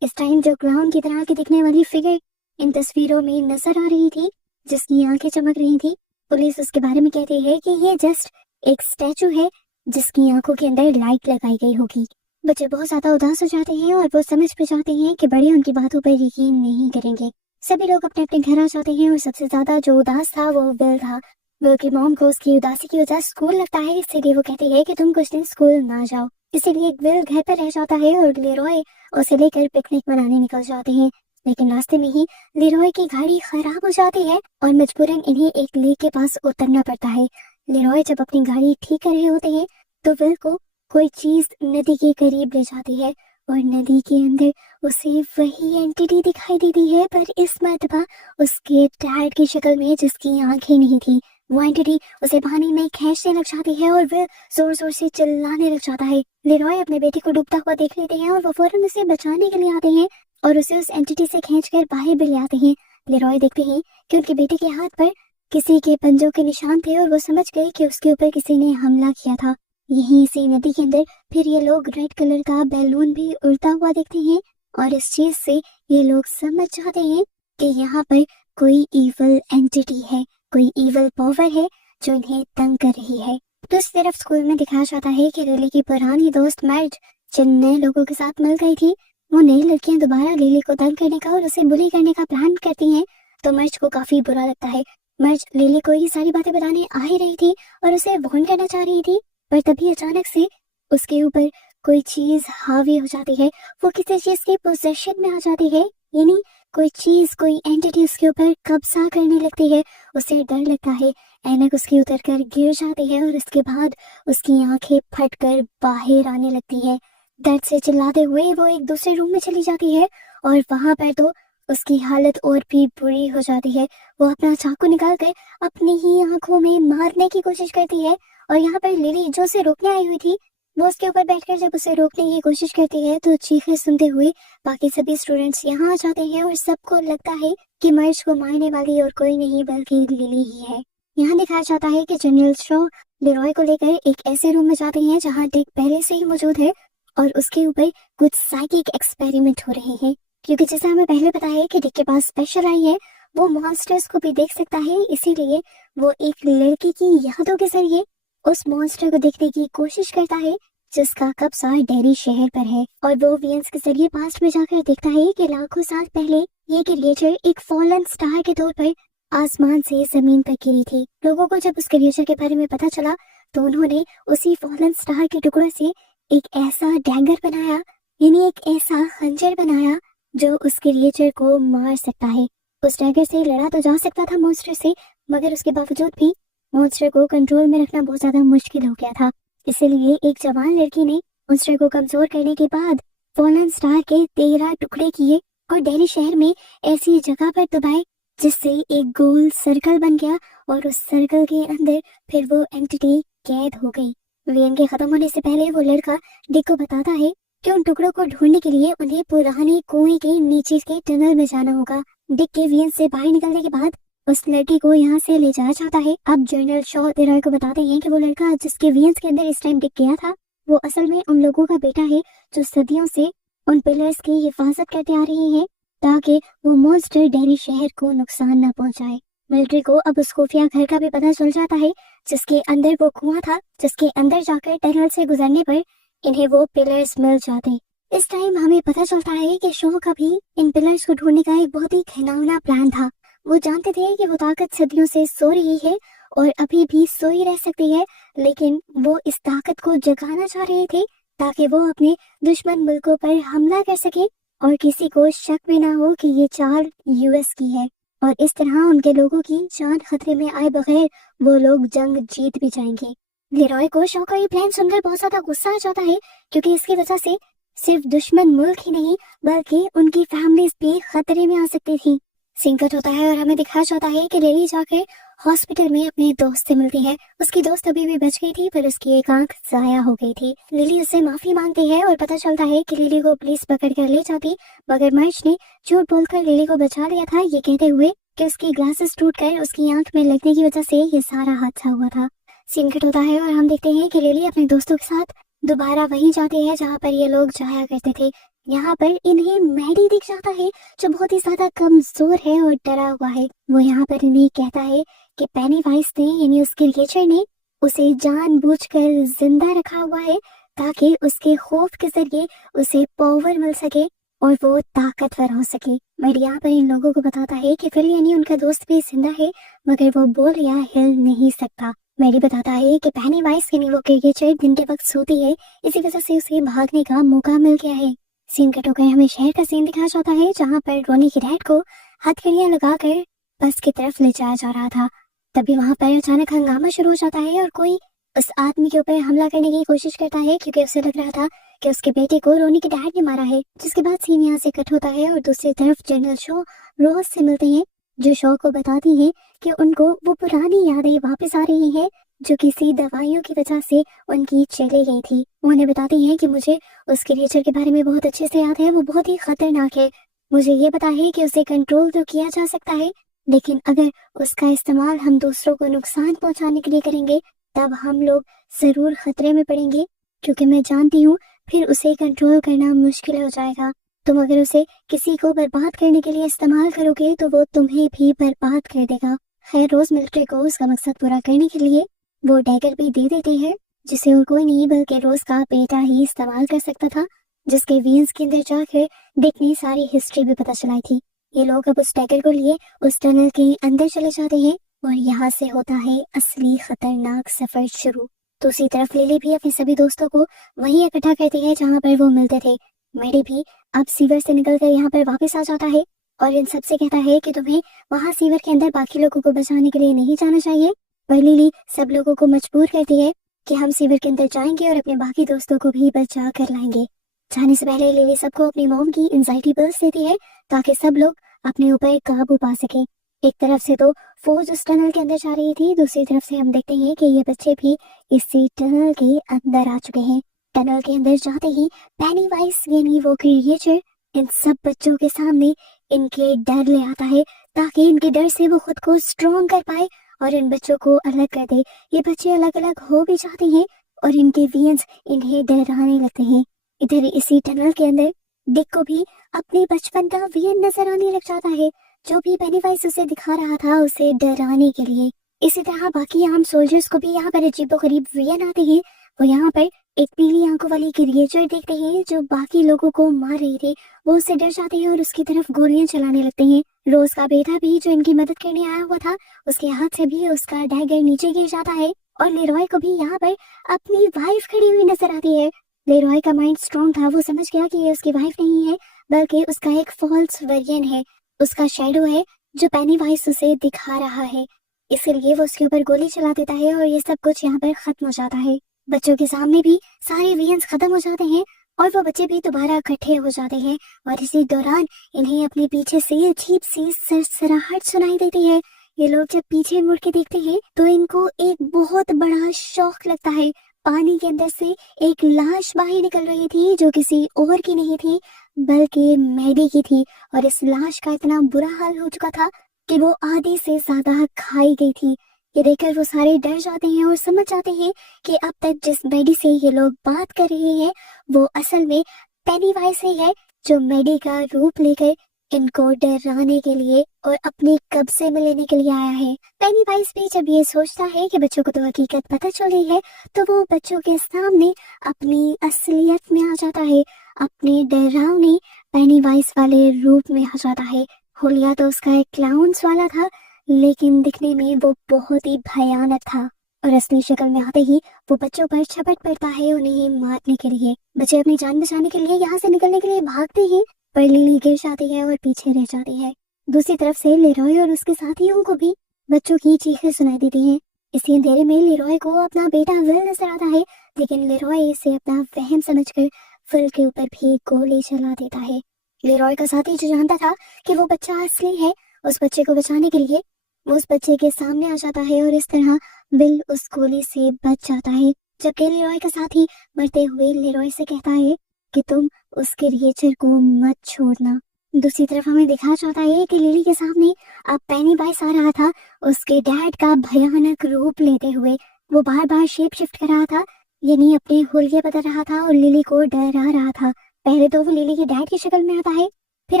इस टाइम जो क्लाउन की तरह की दिखने वाली फिगर इन तस्वीरों में नजर आ रही थी, जिसकी आंखें चमक रही थी, पुलिस उसके बारे में कहती है कि ये जस्ट एक स्टैचू है जिसकी आंखों के अंदर लाइट लगाई गई होगी। बच्चे बहुत ज्यादा उदास हो जाते हैं और वो समझ पे जाते हैं कि बड़े उनकी बातों पर यकीन नहीं करेंगे। सभी लोग अपने अपने घर आ जाते हैं और सबसे ज्यादा जो उदास था वो विल था। विल की मॉम को उसकी उदासी की वजह स्कूल लगता है, इसीलिए वो कहती है कि तुम कुछ दिन स्कूल ना जाओ। इसीलिए विल घर पर रह जाता है और लेरॉय उसे लेकर पिकनिक मनाने निकल जाते हैं, लेकिन रास्ते में ही लेरॉय की गाड़ी खराब हो जाती है और मजबूरन इन्हें एक लेक के पास उतरना पड़ता है। लेरॉय जब अपनी गाड़ी ठीक कर रहे होते हैं तो विल को कोई चीज नदी के करीब ले जाती है और नदी के अंदर उसे वही एंटिटी दिखाई देती है, पर इस मर्तबा उसके डैड की शक्ल में जिसकी आंखें नहीं थी। वो एंटिटी उसे पानी में खींचने लग जाती है और विल जोर जोर से चिल्लाने लग जाता है। लेरॉय अपने बेटे को डूबता हुआ देख लेते हैं और वो फौरन उसे बचाने के लिए आते हैं और उसे उस एंटिटी से खींचकर बाहर भी ले आते हैं। लेरॉय देखते हैं कि उनके बेटे के हाथ पर किसी के पंजों के निशान थे और वो समझ गए कि उसके ऊपर किसी ने हमला किया था। यहीं इसी नदी के अंदर फिर ये लोग रेड कलर का बैलून भी उड़ता हुआ देखते हैं और इस चीज से ये लोग समझ जाते हैं कि यहाँ पर कोई इविल एंटिटी है, कोई इविल पावर है जो इन्हें तंग कर रही है। दूसरी तरफ स्कूल में दिखाया जाता है कि लिली की पुरानी दोस्त मर्ज जिन नए लोगों के साथ मिल गई थी, वो नई लड़कियां दोबारा लिली को तंग करने का और उसे बुली करने का प्लान करती हैं, तो मर्ज को काफी बुरा लगता है। मर्ज लिली को ये सारी बातें बताने आ ही रही थी और उसे वार्न करना चाह रही थी, पर तभी अचानक से उसके ऊपर कोई चीज हावी हो जाती है। वो किसी चीज के पोजेशन में आ जाती है, यानी कोई चीज, कोई एंटिटी उसके ऊपर कब्जा करने लगती है। उसे डर लगता है, ऐनक उसकी उतर कर गिर जाती है और उसके बाद उसकी आंखें फटकर बाहर आने लगती है। दर्द से चिल्लाते हुए वो एक दूसरे रूम में चली जाती है और वहां पर तो उसकी हालत और भी बुरी हो जाती है। वो अपना चाकू निकाल कर अपनी ही आंखों में मारने की कोशिश करती है और यहाँ पर लिली जो उसे रोकने आई हुई थी वो उसके ऊपर बैठकर जब उसे रोकने की कोशिश करती है तो चीखें सुनते हुए बाकी सभी स्टूडेंट्स यहाँ आ जाते हैं और सबको लगता है कि मर्ज को मारने वाली और कोई नहीं बल्कि लिली ही है। यहाँ दिखाया जाता है कि जनरल शो लेरॉय को लेकर एक ऐसे रूम में जाते हैं जहाँ डिक पहले से ही मौजूद है और उसके ऊपर कुछ साइकिक एक्सपेरिमेंट हो रहे हैं, क्योंकि जैसा हमें पहले पता है कि डिक के पास स्पेशल आई है, वो मॉन्स्टर्स को भी देख सकता है, इसीलिए वो एक लड़की की यादों के जरिए उस मॉन्स्टर को देखने की कोशिश करता है जिसका कब्जा डेरी शहर पर है। और वो वियंस के जरिए पास्ट में जाकर देखता है कि लाखों साल पहले ये क्रिएचर एक फॉलन स्टार के तौर पर आसमान से जमीन पर गिरी थी। लोगों को जब उस क्रिएचर के बारे में पता चला तो उन्होंने उसी फॉलन स्टार के टुकड़े से एक ऐसा डैगर बनाया, यानी एक ऐसा खंजर बनाया जो उस क्रिएचर को मार सकता है। उस डैगर से लड़ा तो जा सकता था मॉन्स्टर से, मगर उसके बावजूद भी मॉन्स्टर को कंट्रोल में रखना बहुत ज्यादा मुश्किल हो गया था। इसलिए एक जवान लड़की ने मॉन्स्टर को कमजोर करने के बाद फॉलन स्टार के 13 टुकड़े किए और डेरी शहर में ऐसी जगह पर दबाए जिससे एक गोल सर्कल बन गया और उस सर्कल के अंदर फिर वो एंटिटी कैद हो गई। वेन के खत्म होने से पहले वो लड़का डिक को बताता है कि उन टुकड़ों को ढूंढने के लिए उन्हें पुराने कुएं के नीचे के टनल में जाना होगा। डिक के वेन से बाहर निकलने के बाद उस लड़की को यहाँ से ले जाया जाता है। अब जनरल शॉ लेरॉय को बताते हैं कि वो लड़का जिसके वेन्स के अंदर इस टाइम डिक गया था वो असल में उन लोगों का बेटा है जो सदियों से उन पिलर्स की हिफाजत करते आ रहे हैं ताकि वो मॉन्स्टर डेरी शहर को नुकसान न पहुंचाए। मिलिट्री को अब उस खुफिया घर का भी पता चल जाता है जिसके अंदर वो कुआं था, जिसके अंदर जाकर टनल से गुजरने पर इन्हें वो पिलर्स मिल जाते। इस टाइम हमें पता चलता है कि शो का भी इन पिलर्स को ढूंढने का एक बहुत ही घिनौना प्लान था। वो जानते थे कि वो ताकत सदियों से सो रही है और अभी भी सोई रह सकती है, लेकिन वो इस ताकत को जगाना चाह रहे थे ताकि वो अपने दुश्मन मुल्कों पर हमला कर सके और किसी को शक भी ना हो कि ये चाल यूएस की है, और इस तरह उनके लोगों की जान खतरे में आए बगैर वो लोग जंग जीत भी जाएंगे। लेरॉय को शो का ये प्लान सुनकर बहुत ज्यादा गुस्सा आ जाता है, क्योंकि इसकी वजह से सिर्फ दुश्मन मुल्क ही नहीं बल्कि उनकी फैमिलीज भी खतरे में आ सकती थी। सीन कट होता है और हमें दिखाया जाता है कि लिली जाकर हॉस्पिटल में अपने दोस्त से मिलती है। उसकी दोस्त अभी भी बच गई थी पर उसकी एक आंख जाया हो गई थी। लिली उससे माफी मांगती है और पता चलता है कि लिली को पुलिस पकड़ कर ले जाती, मगर मर्च ने झूठ बोलकर लिली को बचा लिया था, ये कहते हुए कि उसकी ग्लासेस टूटकर उसकी आंख में लगने की वजह से ये सारा हादसा हुआ था। सीन कट होता है और हम देखते हैं कि लिली अपने दोस्तों के साथ दोबारा वहीं जाती है जहाँ पर ये लोग जाया करते थे। यहाँ पर इन्हें मैडी दिख जाता है जो बहुत ही ज्यादा कमजोर है और डरा हुआ है। वो यहाँ पर इन्हें कहता है कि पेनीवाइज ने यानी उस क्रिएचर ने उसे जानबूझकर जिंदा रखा हुआ है ताकि उसके खौफ के जरिए उसे पावर मिल सके और वो ताकतवर हो सके। मैडी यहाँ पर इन लोगों को बताता है कि फिर यानी उनका दोस्त भी जिंदा है मगर वो बोल या हिल नहीं सकता। मैडी बताता है कि पेनीवाइज यानी वो क्रिएचर दिन के वक्त सोती है, इसी वजह से उसे भागने का मौका मिल गया है। सीन कट होकर हमें शहर का सीन दिखाया जाता है जहाँ पर रोनी की डैड को हथकड़ियां लगाकर बस की तरफ ले जाया जा रहा था। तभी वहाँ पर अचानक हंगामा शुरू हो जाता है और कोई उस आदमी के ऊपर हमला करने की कोशिश करता है क्योंकि उसे लग रहा था कि उसके बेटे को रोनी की डैड ने मारा है। जिसके बाद सीन यहाँ से कट होता है और दूसरी तरफ जनरल शो रोज से मिलते हैं जो शो को बताती है कि उनको वो पुरानी यादें वापस आ रही है जो किसी दवाइयों की वजह से उनकी चली गई थी। उन्हें बताती है कि मुझे उस क्रिएचर के बारे में बहुत अच्छे से याद है, वो बहुत ही खतरनाक है। मुझे ये पता है कि उसे कंट्रोल तो किया जा सकता है, लेकिन अगर उसका इस्तेमाल हम दूसरों को नुकसान पहुंचाने के लिए करेंगे तब हम लोग जरूर खतरे में पड़ेंगे, क्योंकि मैं जानती हूँ फिर उसे कंट्रोल करना मुश्किल हो जाएगा। तुम अगर उसे किसी को बर्बाद करने के लिए इस्तेमाल करोगे तो वो तुम्हें भी बर्बाद कर देगा। खैर रोज मिलिट्री को उसका मकसद पूरा करने के लिए वो डैगर भी दे देती है जिसे और कोई नहीं बल्कि रोज का बेटा ही इस्तेमाल कर सकता था, जिसके वेन्स के अंदर जाकर डिक ने सारी हिस्ट्री भी पता चलाई थी। ये लोग अब उस डैगर को लिए उस टनल के अंदर चले जाते हैं और यहाँ से होता है असली खतरनाक सफर शुरू। दूसरी तरफ लिली भी अपने सभी दोस्तों को वहीं इकट्ठा करती है जहाँ पर वो मिलते थे। मैडी भी अब सीवर से निकलकर यहाँ पर वापस आ जाता है और इन सबसे कहता है कि तुम्हें वहाँ सीवर के अंदर बाकी लोगों को बचाने के लिए नहीं जाना चाहिए। पर लिली सब लोगों को मजबूर करती है कि हम सीवर के अंदर जाएंगे और अपने बाकी दोस्तों को भी बचा कर लाएंगे। जाने से पहले लिली सबको अपनी मॉम की एंजाइटी पिल्स देती है ताकि सब लोग अपने ऊपर काबू पा सके। एक तरफ से तो फौज उस टनल के अंदर जा रही थी, दूसरी तरफ से हम देखते हैं कि ये बच्चे भी इसी टनल के अंदर आ चुके हैं। टनल के अंदर जाते ही पेनीवाइज यानी वो क्रिएचर इन सब बच्चों के सामने इनके डर ले आता है, ताकि इनके डर से वो खुद को स्ट्रॉन्ग कर पाए और इन बच्चों को अलग कर दे। ये बच्चे अलग अलग हो भी जाते हैं और इनके वियंस इन्हें डराने लगते हैं। इधर इसी टनल के अंदर डिक को भी अपने बचपन का वियन नजर आने लग जाता है, जो भी पेनीवाइज उसे दिखा रहा था उसे डराने के लिए। इसी तरह बाकी आम सोल्जर्स को भी यहाँ पर अजीबोगरीब वियन आते हैं। वो यहाँ पर एक पीली आंखों वाली क्रिएचर देखते हैं जो बाकी लोगों को मार रही थी। वो उससे डर जाते हैं और उसकी तरफ गोलियां चलाने लगते हैं। रोज का बेटा भी जो इनकी मदद करने आया हुआ था, उसके हाथ से भी उसका डैगर नीचे गिर जाता है और लेरॉय को भी यहाँ पर अपनी वाइफ खड़ी हुई नजर आती है। लेरॉय का माइंड स्ट्रॉन्ग था, वो समझ गया कि ये उसकी वाइफ नहीं है बल्कि उसका एक फॉल्स वर्जन है, उसका शैडो है जो पेनीवाइज उसे दिखा रहा है। इसलिए वो उसके ऊपर गोली चला देता है और ये सब कुछ यहाँ पर खत्म हो जाता है। बच्चों के सामने भी सारे वियंस खत्म हो जाते हैं और वो बच्चे भी दोबारा इकट्ठे हो जाते हैं और इसी दौरान इन्हें अपने पीछे से अजीब सी सरसराहट सुनाई देती है। ये लोग जब पीछे मुड़ के देखते हैं तो इनको एक बहुत बड़ा शौक लगता है। पानी के अंदर से एक लाश बाहर निकल रही थी जो किसी और की नहीं थी बल्कि मैडी की थी और इस लाश का इतना बुरा हाल हो चुका था कि वो आधी से ज्यादा खाई गई थी। ये देखकर वो सारे डर जाते हैं और समझ जाते हैं कि अब तक जिस मैडी से ये लोग बात कर रहे हैं वो असल में पेनीवाइज ही है, जो मैडी का रूप लेकर इनको डराने के लिए और अपने कब्जे में लेने के लिए आया है। पेनीवाइज भी जब ये सोचता है कि बच्चों को तो हकीकत पता चल गई है तो वो बच्चों के सामने अपनी असलियत में आ जाता है, अपने डरावने पेनीवाइज वाले रूप में आ जाता है। होलिया तो उसका एक क्लाउन्स वाला था, लेकिन दिखने में वो बहुत ही भयानक था और असली शक्ल में आते ही वो बच्चों पर झपट पड़ता है उन्हें मारने के लिए। बच्चे अपनी जान बचाने के लिए यहाँ से निकलने के लिए भागते हैं पर लिली गिर जाती है और पीछे रह जाती है। दूसरी तरफ से लेरॉय और उसके साथियों को भी बच्चों की चीखें सुनाई देती हैं। इसी अंधेरे में लेरॉय को अपना बेटा विल नजर आता है, लेकिन लेरॉय इसे अपना वहम समझकर विल के ऊपर भी गोली चला देता है। लेरॉय का साथी जो जानता था कि वो बच्चा असली है, उस बच्चे को बचाने के लिए वो उस बच्चे के सामने आ जाता है और इस तरह विल उस गोली से बच जाता है। जबकि लेरॉय का साथी मरते हुए लेरॉय से कहता है कि तुम उस क्रिएचर को मत छोड़ना। दूसरी तरफ हमें दिखा जाता है कि लिली के सामने अब पेनीवाइज आ रहा था, उसके डैड का भयानक रूप लेते हुए। वो बार बार शेप शिफ्ट कर रहा था, यानी अपने हुलिये बदल रहा था और लिली को डरा रहा था। पहले तो वो लिली के डैड की शक्ल में आता है, फिर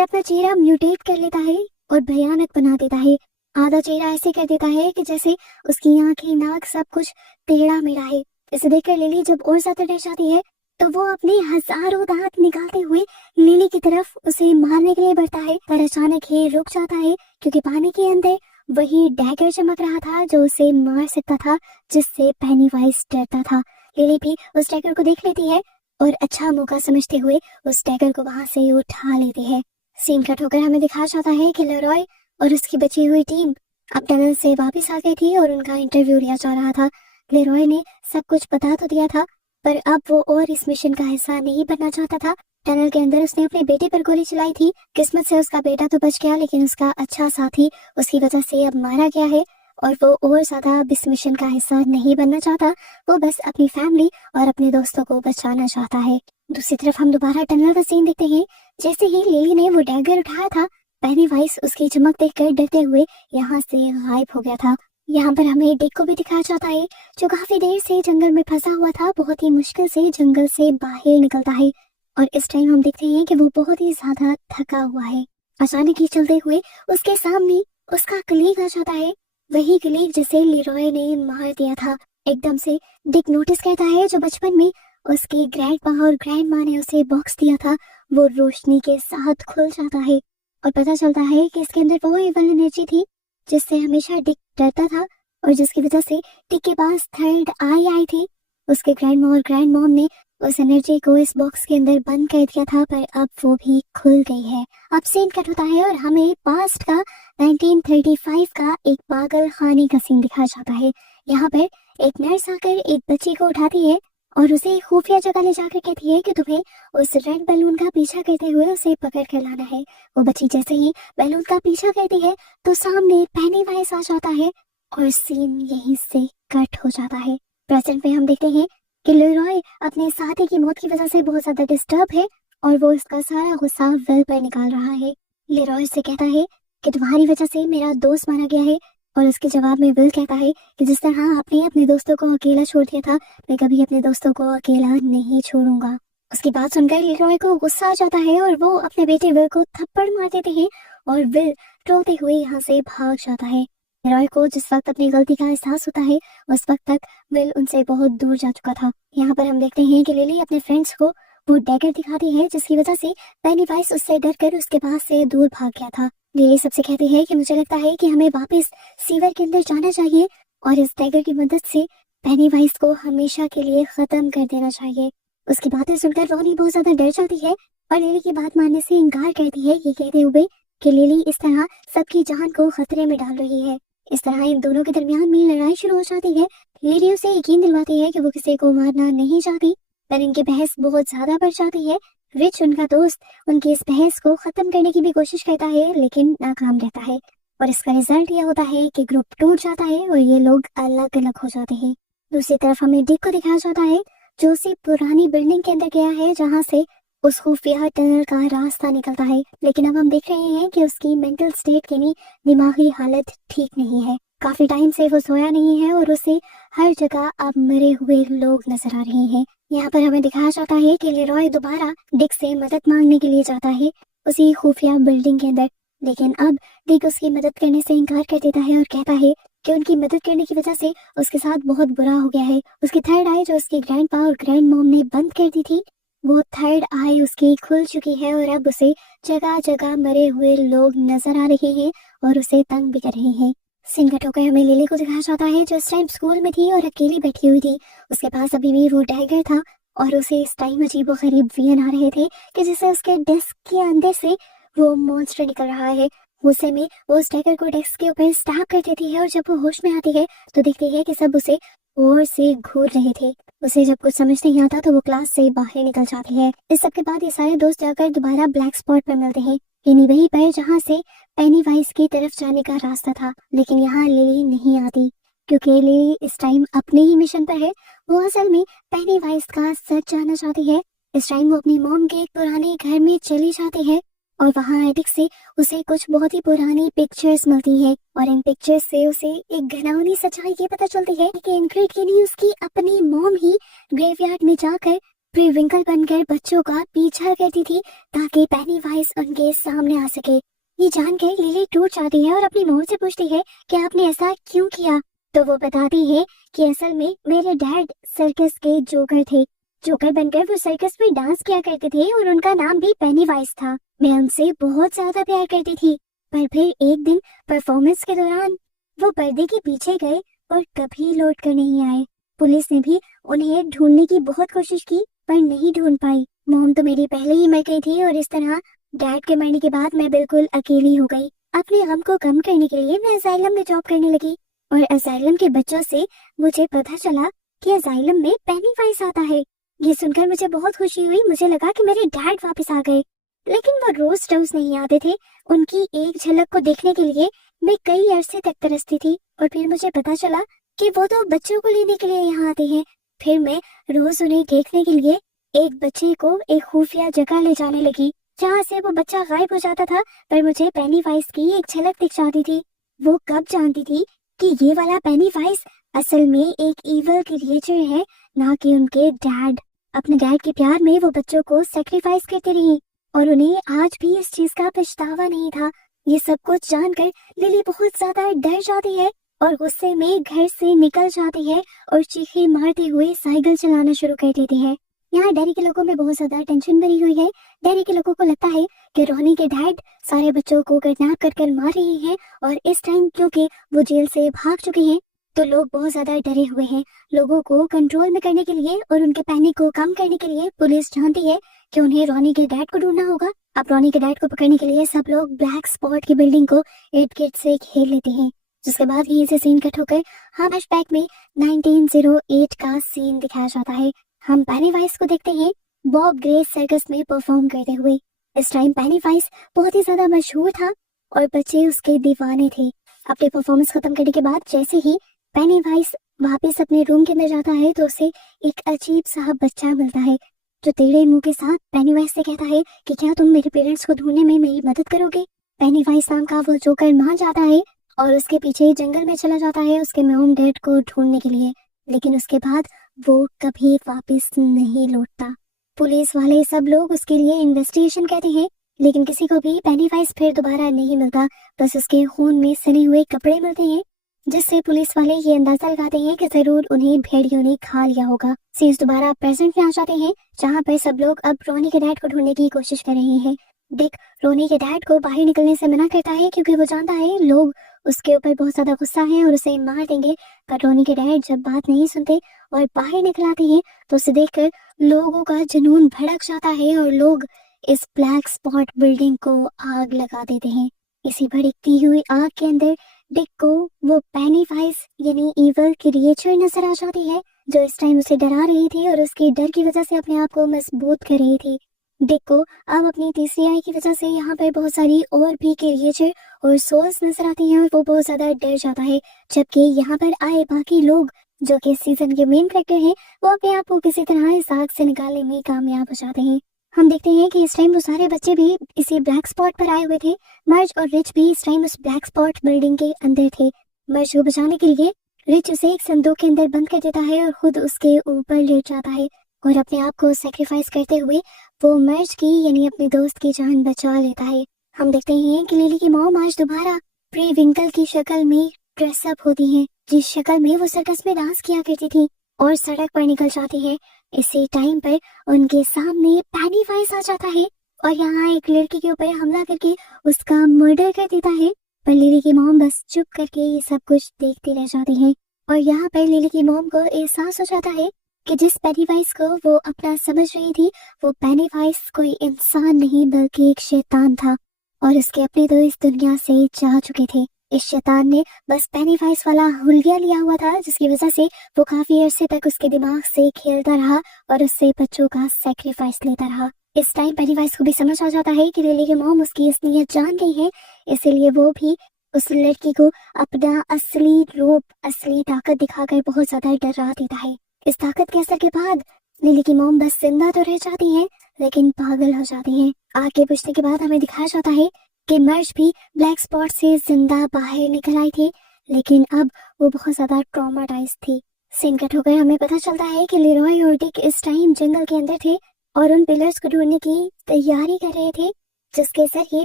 अपना चेहरा म्यूटेट कर लेता है और भयानक बना देता है। आधा चेहरा ऐसे कर देता है कि जैसे उसकी आंखें, नाक सब कुछ टेढ़ा मेढ़ा है। इसे देखकर लिली जब और ज्यादा डर जाती है तो वो अपने हजारों दांत निकालते हुए लिली की तरफ उसे मारने के लिए बढ़ता है, पर अचानक ही रुक जाता है क्योंकि पानी के अंदर वही डैगर चमक रहा था जो उसे मार सकता था, जिससे पेनीवाइज डरता था। लिली भी उस डैगर को देख लेती है और अच्छा मौका समझते हुए उस डैगर को वहां से उठा लेती है। सीन कट होकर हमें दिखा जाता है कि लेरॉय और उसकी बची हुई टीम अब टनल से वापस आ गई थी और उनका इंटरव्यू लिया जा रहा था। लेरॉय ने सब कुछ बता तो दिया था, पर अब वो और इस मिशन का हिस्सा नहीं बनना चाहता था। टनल के अंदर उसने अपने बेटे पर गोली चलाई थी। किस्मत से उसका बेटा तो बच गया, लेकिन उसका अच्छा साथी उसकी वजह से अब मारा गया है और वो और ज्यादा अब इस मिशन का हिस्सा नहीं बनना चाहता। वो बस अपनी फैमिली और अपने दोस्तों को बचाना चाहता है। दूसरी तरफ हम दोबारा टनल का सीन देखते हैं। जैसे ही लिली ने वो डैगर उठाया था, पेनीवाइज उसकी चमक देखकर डरते हुए यहाँ से गायब हो गया था। यहाँ पर हमें डिक को भी दिखाया जाता है जो काफी देर से जंगल में फंसा हुआ था, बहुत ही मुश्किल से जंगल से बाहर निकलता है और इस टाइम हम देखते हैं कि वो बहुत ही ज्यादा थका हुआ है। अचानक ही चलते हुए उसके सामने उसका कलीग आ जाता है, वही कलीग जिसे लेरॉय ने मार दिया था। एकदम से डिक नोटिस करता है जो बचपन में उसके ग्रैंडपा और ग्रैंडमा ने उसे बॉक्स दिया था, वो रोशनी के साथ खुल जाता है और पता चलता है कि इसके अंदर वो एविल एनर्जी थी जिससे हमेशा डिक डरता था और जिसकी वजह से डिक के पास थर्ड आई आई थी। उसके ग्रैंडमा और ग्रैंड मॉम ने उस एनर्जी को इस बॉक्स के अंदर बंद कर दिया था, पर अब वो भी खुल गई है। अब सीन कट होता है और हमें पास्ट का 1935 का एक पागल खाने का सीन दिखाया जाता है। यहाँ पर एक नर्स आकर एक बच्ची को उठाती है और उसे खुफिया जगह ले जाकर कहती है कि तुम्हें उस रेड बैलून का पीछा करते हुए उसे पकड़ कर लाना है। वो बच्ची जैसे ही बैलून का पीछा करती है तो सामने पेनीवाइज आ जाता है और सीन यहीं से कट हो जाता है। प्रेजेंट में हम देखते हैं कि लेरॉय अपने साथी की मौत की वजह से बहुत ज्यादा डिस्टर्ब है और वो इसका सारा गुस्सा विल पर निकाल रहा है। लेरॉय से कहता है कि तुम्हारी वजह से मेरा दोस्त मारा गया है, और उसके जवाब में विल कहता है कि जिस तरह आपने अपने दोस्तों को अकेला छोड़ दिया था, मैं कभी अपने दोस्तों को अकेला नहीं छोड़ूंगा। उसकी बात सुनकर लेरॉय को गुस्सा आ जाता है और वो अपने बेटे विल को थप्पड़ मार देते हैं और विल रोते हुए यहाँ से भाग जाता है। लेरॉय को जिस वक्त अपनी गलती का एहसास होता है, उस वक्त तक विल उनसे बहुत दूर जा चुका था। यहाँ पर हम देखते हैं कि लिली अपने फ्रेंड्स को वो डैगर दिखाती है जिसकी वजह से पेनीवाइज उससे डरकर उसके पास से दूर भाग गया था। लिली सबसे कहती है कि मुझे लगता है कि हमें वापस सीवर के अंदर जाना चाहिए और इस डैगर की मदद से पेनीवाइज को हमेशा के लिए खत्म कर देना चाहिए। उसकी बातें सुनकर रोनी बहुत ज्यादा डर जाती है और लिली की बात मानने से इनकार करती है, ये कहते हुए कि लिली इस तरह सबकी जान को खतरे में डाल रही है। इस तरह इन दोनों के दरमियान में लड़ाई शुरू हो जाती है। लिली उसे यकीन दिलवाती है कि वो किसी को मारना नहीं चाहती, पर इनकी बहस बहुत ज्यादा बढ़ जाती है। रिच, उनका दोस्त, उनकी इस बहस को खत्म करने की भी कोशिश करता है लेकिन नाकाम रहता है और इसका रिजल्ट ये होता है कि ग्रुप टूट जाता है और ये लोग अलग अलग हो जाते हैं। दूसरी तरफ हमें डिक को दिखाया जाता है जो उसी पुरानी बिल्डिंग के अंदर गया है जहाँ से उस खुफिया टनल का रास्ता निकलता है, लेकिन अब हम देख रहे हैं कि उसकी मेंटल स्टेट यानी दिमागी हालत ठीक नहीं है। काफी टाइम से वो सोया नहीं है और उसे हर जगह अब मरे हुए लोग नजर आ रहे हैं। यहाँ पर हमें दिखाया जाता है कि लेरॉय दोबारा डिक से मदद मांगने के लिए जाता है उसी खुफिया बिल्डिंग के अंदर, लेकिन अब डिक उसकी मदद करने से इनकार कर देता है और कहता है कि उनकी मदद करने की वजह से उसके साथ बहुत बुरा हो गया है। उसकी थर्ड आई जो उसकी ग्रैंडपा और ग्रैंड मॉम ने बंद कर दी थी, वो थर्ड आई उसकी खुल चुकी है और अब उसे जगह जगह मरे हुए लोग नजर आ रहे हैं और उसे तंग भी कर रहे हैं। सीन कट होकर हमें लिली को दिखाया जाता है जो इस टाइम स्कूल में थी और अकेली बैठी हुई थी। उसके पास अभी भी वो डैगर था और उसे इस टाइम अजीबोगरीब विजन आ रहे थे कि जिससे उसके डेस्क के अंदर से वो मॉन्स्टर निकल रहा है। गुस्से में वो उस डैगर को डेस्क के ऊपर स्टैब कर देती है और जब वो होश में आती है तो देखती है कि सब उसे और से घूर रहे थे। उसे जब कुछ समझ नहीं आता तो वो क्लास से बाहर निकल जाती है। इस सब के बाद ये सारे दोस्त जाकर दोबारा ब्लैक स्पॉट पर मिलते हैं, यानी वहीं पर जहाँ से पेनीवाइज की तरफ जाने का रास्ता था, लेकिन यहाँ लिली नहीं आती क्योंकि लिली इस टाइम अपने ही मिशन पर है। वो असल में पेनीवाइज का सच जानना चाहती है। इस टाइम वो अपनी मॉम के एक पुराने घर में चली जाती है और वहाँ एटिक से उसे कुछ बहुत ही पुरानी पिक्चर्स मिलती हैं और इन पिक्चर्स से उसे एक घिनौनी सच्चाई ये पता चलती है कि इनग्रिड यानी उसकी अपनी मॉम ही ग्रेवयार्ड में जाकर प्रीविंकल बनकर बच्चों का पीछा करती थी ताकि पेनीवाइज उनके सामने आ सके। ये जानकर लिली टूट जाती है और अपनी मॉम से पूछती है कि आपने ऐसा क्यों किया, तो वो बताती है कि असल में मेरे डैड सर्कस के जोकर थे। जोकर बनकर वो सर्कस में डांस किया करते थे और उनका नाम भी पेनीवाइज था। मैं उनसे बहुत ज्यादा प्यार करती थी, पर फिर एक दिन परफॉर्मेंस के दौरान वो पर्दे के पीछे गए और कभी लौट कर नहीं आए। पुलिस ने भी उन्हें ढूंढने की बहुत कोशिश की पर नहीं ढूंढ पाई। मॉम तो मेरी पहले ही मर गई थी और इस तरह डैड के मरने के बाद मैं बिल्कुल अकेली हो गई। अपने गम को कम करने के लिए मैं असाइलम में जॉब करने लगी और असाइलम के बच्चों से मुझे पता चला कि असाइलम में पेनीवाइज आता है। ये सुनकर मुझे बहुत खुशी हुई। मुझे लगा कि मेरे डैड वापस आ गए, लेकिन वो रोज नहीं आते थे। उनकी एक झलक को देखने के लिए मैं कई अरसे तक तरसती थी और फिर मुझे पता चला कि वो तो बच्चों को लेने के लिए यहाँ आते हैं। फिर मैं रोज उन्हें देखने के लिए एक बच्चे को एक खुफिया जगह ले जाने लगी जहाँ से वो बच्चा गायब हो जाता था, पर मुझे पेनीवाइज की एक झलक दिख जाती थी। वो कब जानती थी कि ये वाला पेनीवाइज असल में एक इविल क्रिएचर है, ना कि उनके डैड। अपने डैड के प्यार में वो बच्चों को सेक्रीफाइस करती रही और उन्हें आज भी इस चीज का पछतावा नहीं था। ये सब कुछ जानकर लिली बहुत ज्यादा डर जाती है और गुस्से में घर से निकल जाती है और चीखें मारते हुए साइकिल चलाना शुरू कर देती है। यहाँ डैरी के लोगों में बहुत ज्यादा टेंशन भरी हुई है। डैरी के लोगों को लगता है कि रोनी के डैड सारे बच्चों को किडनैप कर मार रहे हैं और इस टाइम क्योंकि वो जेल से भाग चुके हैं तो लोग बहुत ज्यादा डरे हुए हैं। लोगों को कंट्रोल में करने के लिए और उनके पैनिक को कम करने के लिए पुलिस जानती है कि उन्हें रोनी के डैड को ढूंढना होगा। अब रोनी के डैड को पकड़ने के लिए सब लोग ब्लैक स्पॉट की बिल्डिंग को 8 गेट से घेर लेते हैं। जिसके बाद यहीं से सीन कट होकर हम फ्लैशबैक में 1908 का सीन दिखाया जाता है। हम पेनीवाइज को देखते हैं बॉब ग्रे सर्कस में परफॉर्म करते हुए। इस टाइम पेनीवाइज बहुत ही ज्यादा मशहूर था और बच्चे उसके दीवाने थे। अपने परफॉर्मेंस खत्म करने के बाद जैसे ही पेनीवाइज वापस अपने रूम के अंदर जाता है तो उसे एक अजीब सा बच्चा मिलता है जो टेढ़े मुंह के साथ पेनीवाइज से कहता है कि क्या तुम मेरे पेरेंट्स को ढूंढने में मेरी मदद करोगे। पेनीवाइज नाम का वो जोकर मान जाता है और उसके पीछे जंगल में चला जाता है उसके मॉम डैड को ढूंढने के लिए, लेकिन उसके बाद वो कभी वापस नहीं लौटता। पुलिस वाले सब लोग उसके लिए इन्वेस्टिगेशन करते हैं, लेकिन किसी को भी पेनीवाइज फिर दोबारा नहीं मिलता। बस उसके खून में सने हुए कपड़े मिलते हैं, जिससे पुलिस वाले ये अंदाजा लगाते हैं कि जरूर उन्हें भेड़ियों ने खा लिया होगा। सीन्स दोबारा प्रेजेंट में आ जाते हैं, जहाँ पर सब लोग अब रोनी के डैड को ढूंढने की कोशिश कर रहे हैं। डिक रोनी के डैड को बाहर निकलने से मना करता है क्योंकि वो जानता है लोग उसके ऊपर बहुत ज्यादा गुस्सा है और उसे मार देंगे। पर रोनी के डैड जब बात नहीं सुनते और बाहर निकल आते हैं तो उसे देखकर लोगों का जुनून भड़क जाता है और लोग इस ब्लैक स्पॉट बिल्डिंग को आग लगा देते हैं। इसी भड़कती हुई आग के अंदर डिक को वो पेनीवाइज यानी इवल क्रिएचर नजर आ जाती है जो इस टाइम उसे डरा रही थी और उसके डर की वजह से अपने आप को मजबूत कर रही थी। डिक को अब अपनी तीसरी आई की वजह से यहाँ पर बहुत सारी और भी क्रिएचर और सोल्स नजर आती हैं और वो बहुत ज्यादा डर जाता है। जबकि यहाँ पर आए बाकी लोग जो कि सीजन के मेन कैरेक्टर हैं वो अपने आप को किसी तरह इस आग से निकालने में कामयाब हो जाते हैं। हम देखते हैं कि इस टाइम वो सारे बच्चे भी इसी ब्लैक स्पॉट पर आए हुए थे। मर्ज और रिच भी इस टाइम उस ब्लैक स्पॉट बिल्डिंग के अंदर थे। मर्ज को बचाने के लिए रिच उसे एक संदूक के अंदर बंद कर देता है और खुद उसके ऊपर लेट जाता है और अपने आप को सेक्रीफाइस करते हुए वो मर्ज की यानी अपने दोस्त की जान बचा लेता है। हम देखते हैं कि लिली की मॉम आज दोबारा प्री विंकल की शक्ल में ड्रेसअप होती है, जिस शक्ल में वो सर्कस में डांस किया करती थी, और सड़क पर निकल जाती है। इसी टाइम पर उनके सामने पेनीवाइज आ जाता है और यहाँ एक लड़की के ऊपर हमला करके उसका मर्डर कर देता है। पर लिली की मॉम बस चुप करके ये सब कुछ देखती रह जाती है और यहाँ पर लिली की मॉम को एहसास हो जाता है कि जिस पेनीवाइज को वो अपना समझ रही थी वो पेनीवाइज कोई इंसान नहीं बल्कि एक शैतान था और उसके अपने तो इस दुनिया से जा चुके थे। इस शैतान ने बस पेनीवाइज वाला हुलिया लिया हुआ था जिसकी वजह से वो काफी अरसे तक उसके दिमाग से खेलता रहा और उससे बच्चों का सैक्रिफाइस लेता रहा। इस टाइम पेनीवाइज को भी समझ आ जाता है कि लिली की मॉम उसकी असलियत जान गई है, इसीलिए वो भी उस लड़की को अपना असली रूप असली ताकत दिखाकर बहुत ज्यादा डरा देता है। इस ताकत के असर के बाद लिली की मॉम बस जिंदा तो रह जाती है लेकिन पागल हो जाती है। आगे पूछने के बाद हमें दिखाया जाता है कि मर्ज भी ब्लैक स्पॉट से जिंदा बाहर निकल आई थी, लेकिन अब वो बहुत ज्यादा ट्रॉमाटाइज थी। सीन कट होकर हमें पता चलता है कि लेरॉय और डिक इस टाइम जंगल के अंदर थे और उन पिलर्स को ढूंढने की तैयारी कर रहे थे जिसके जरिए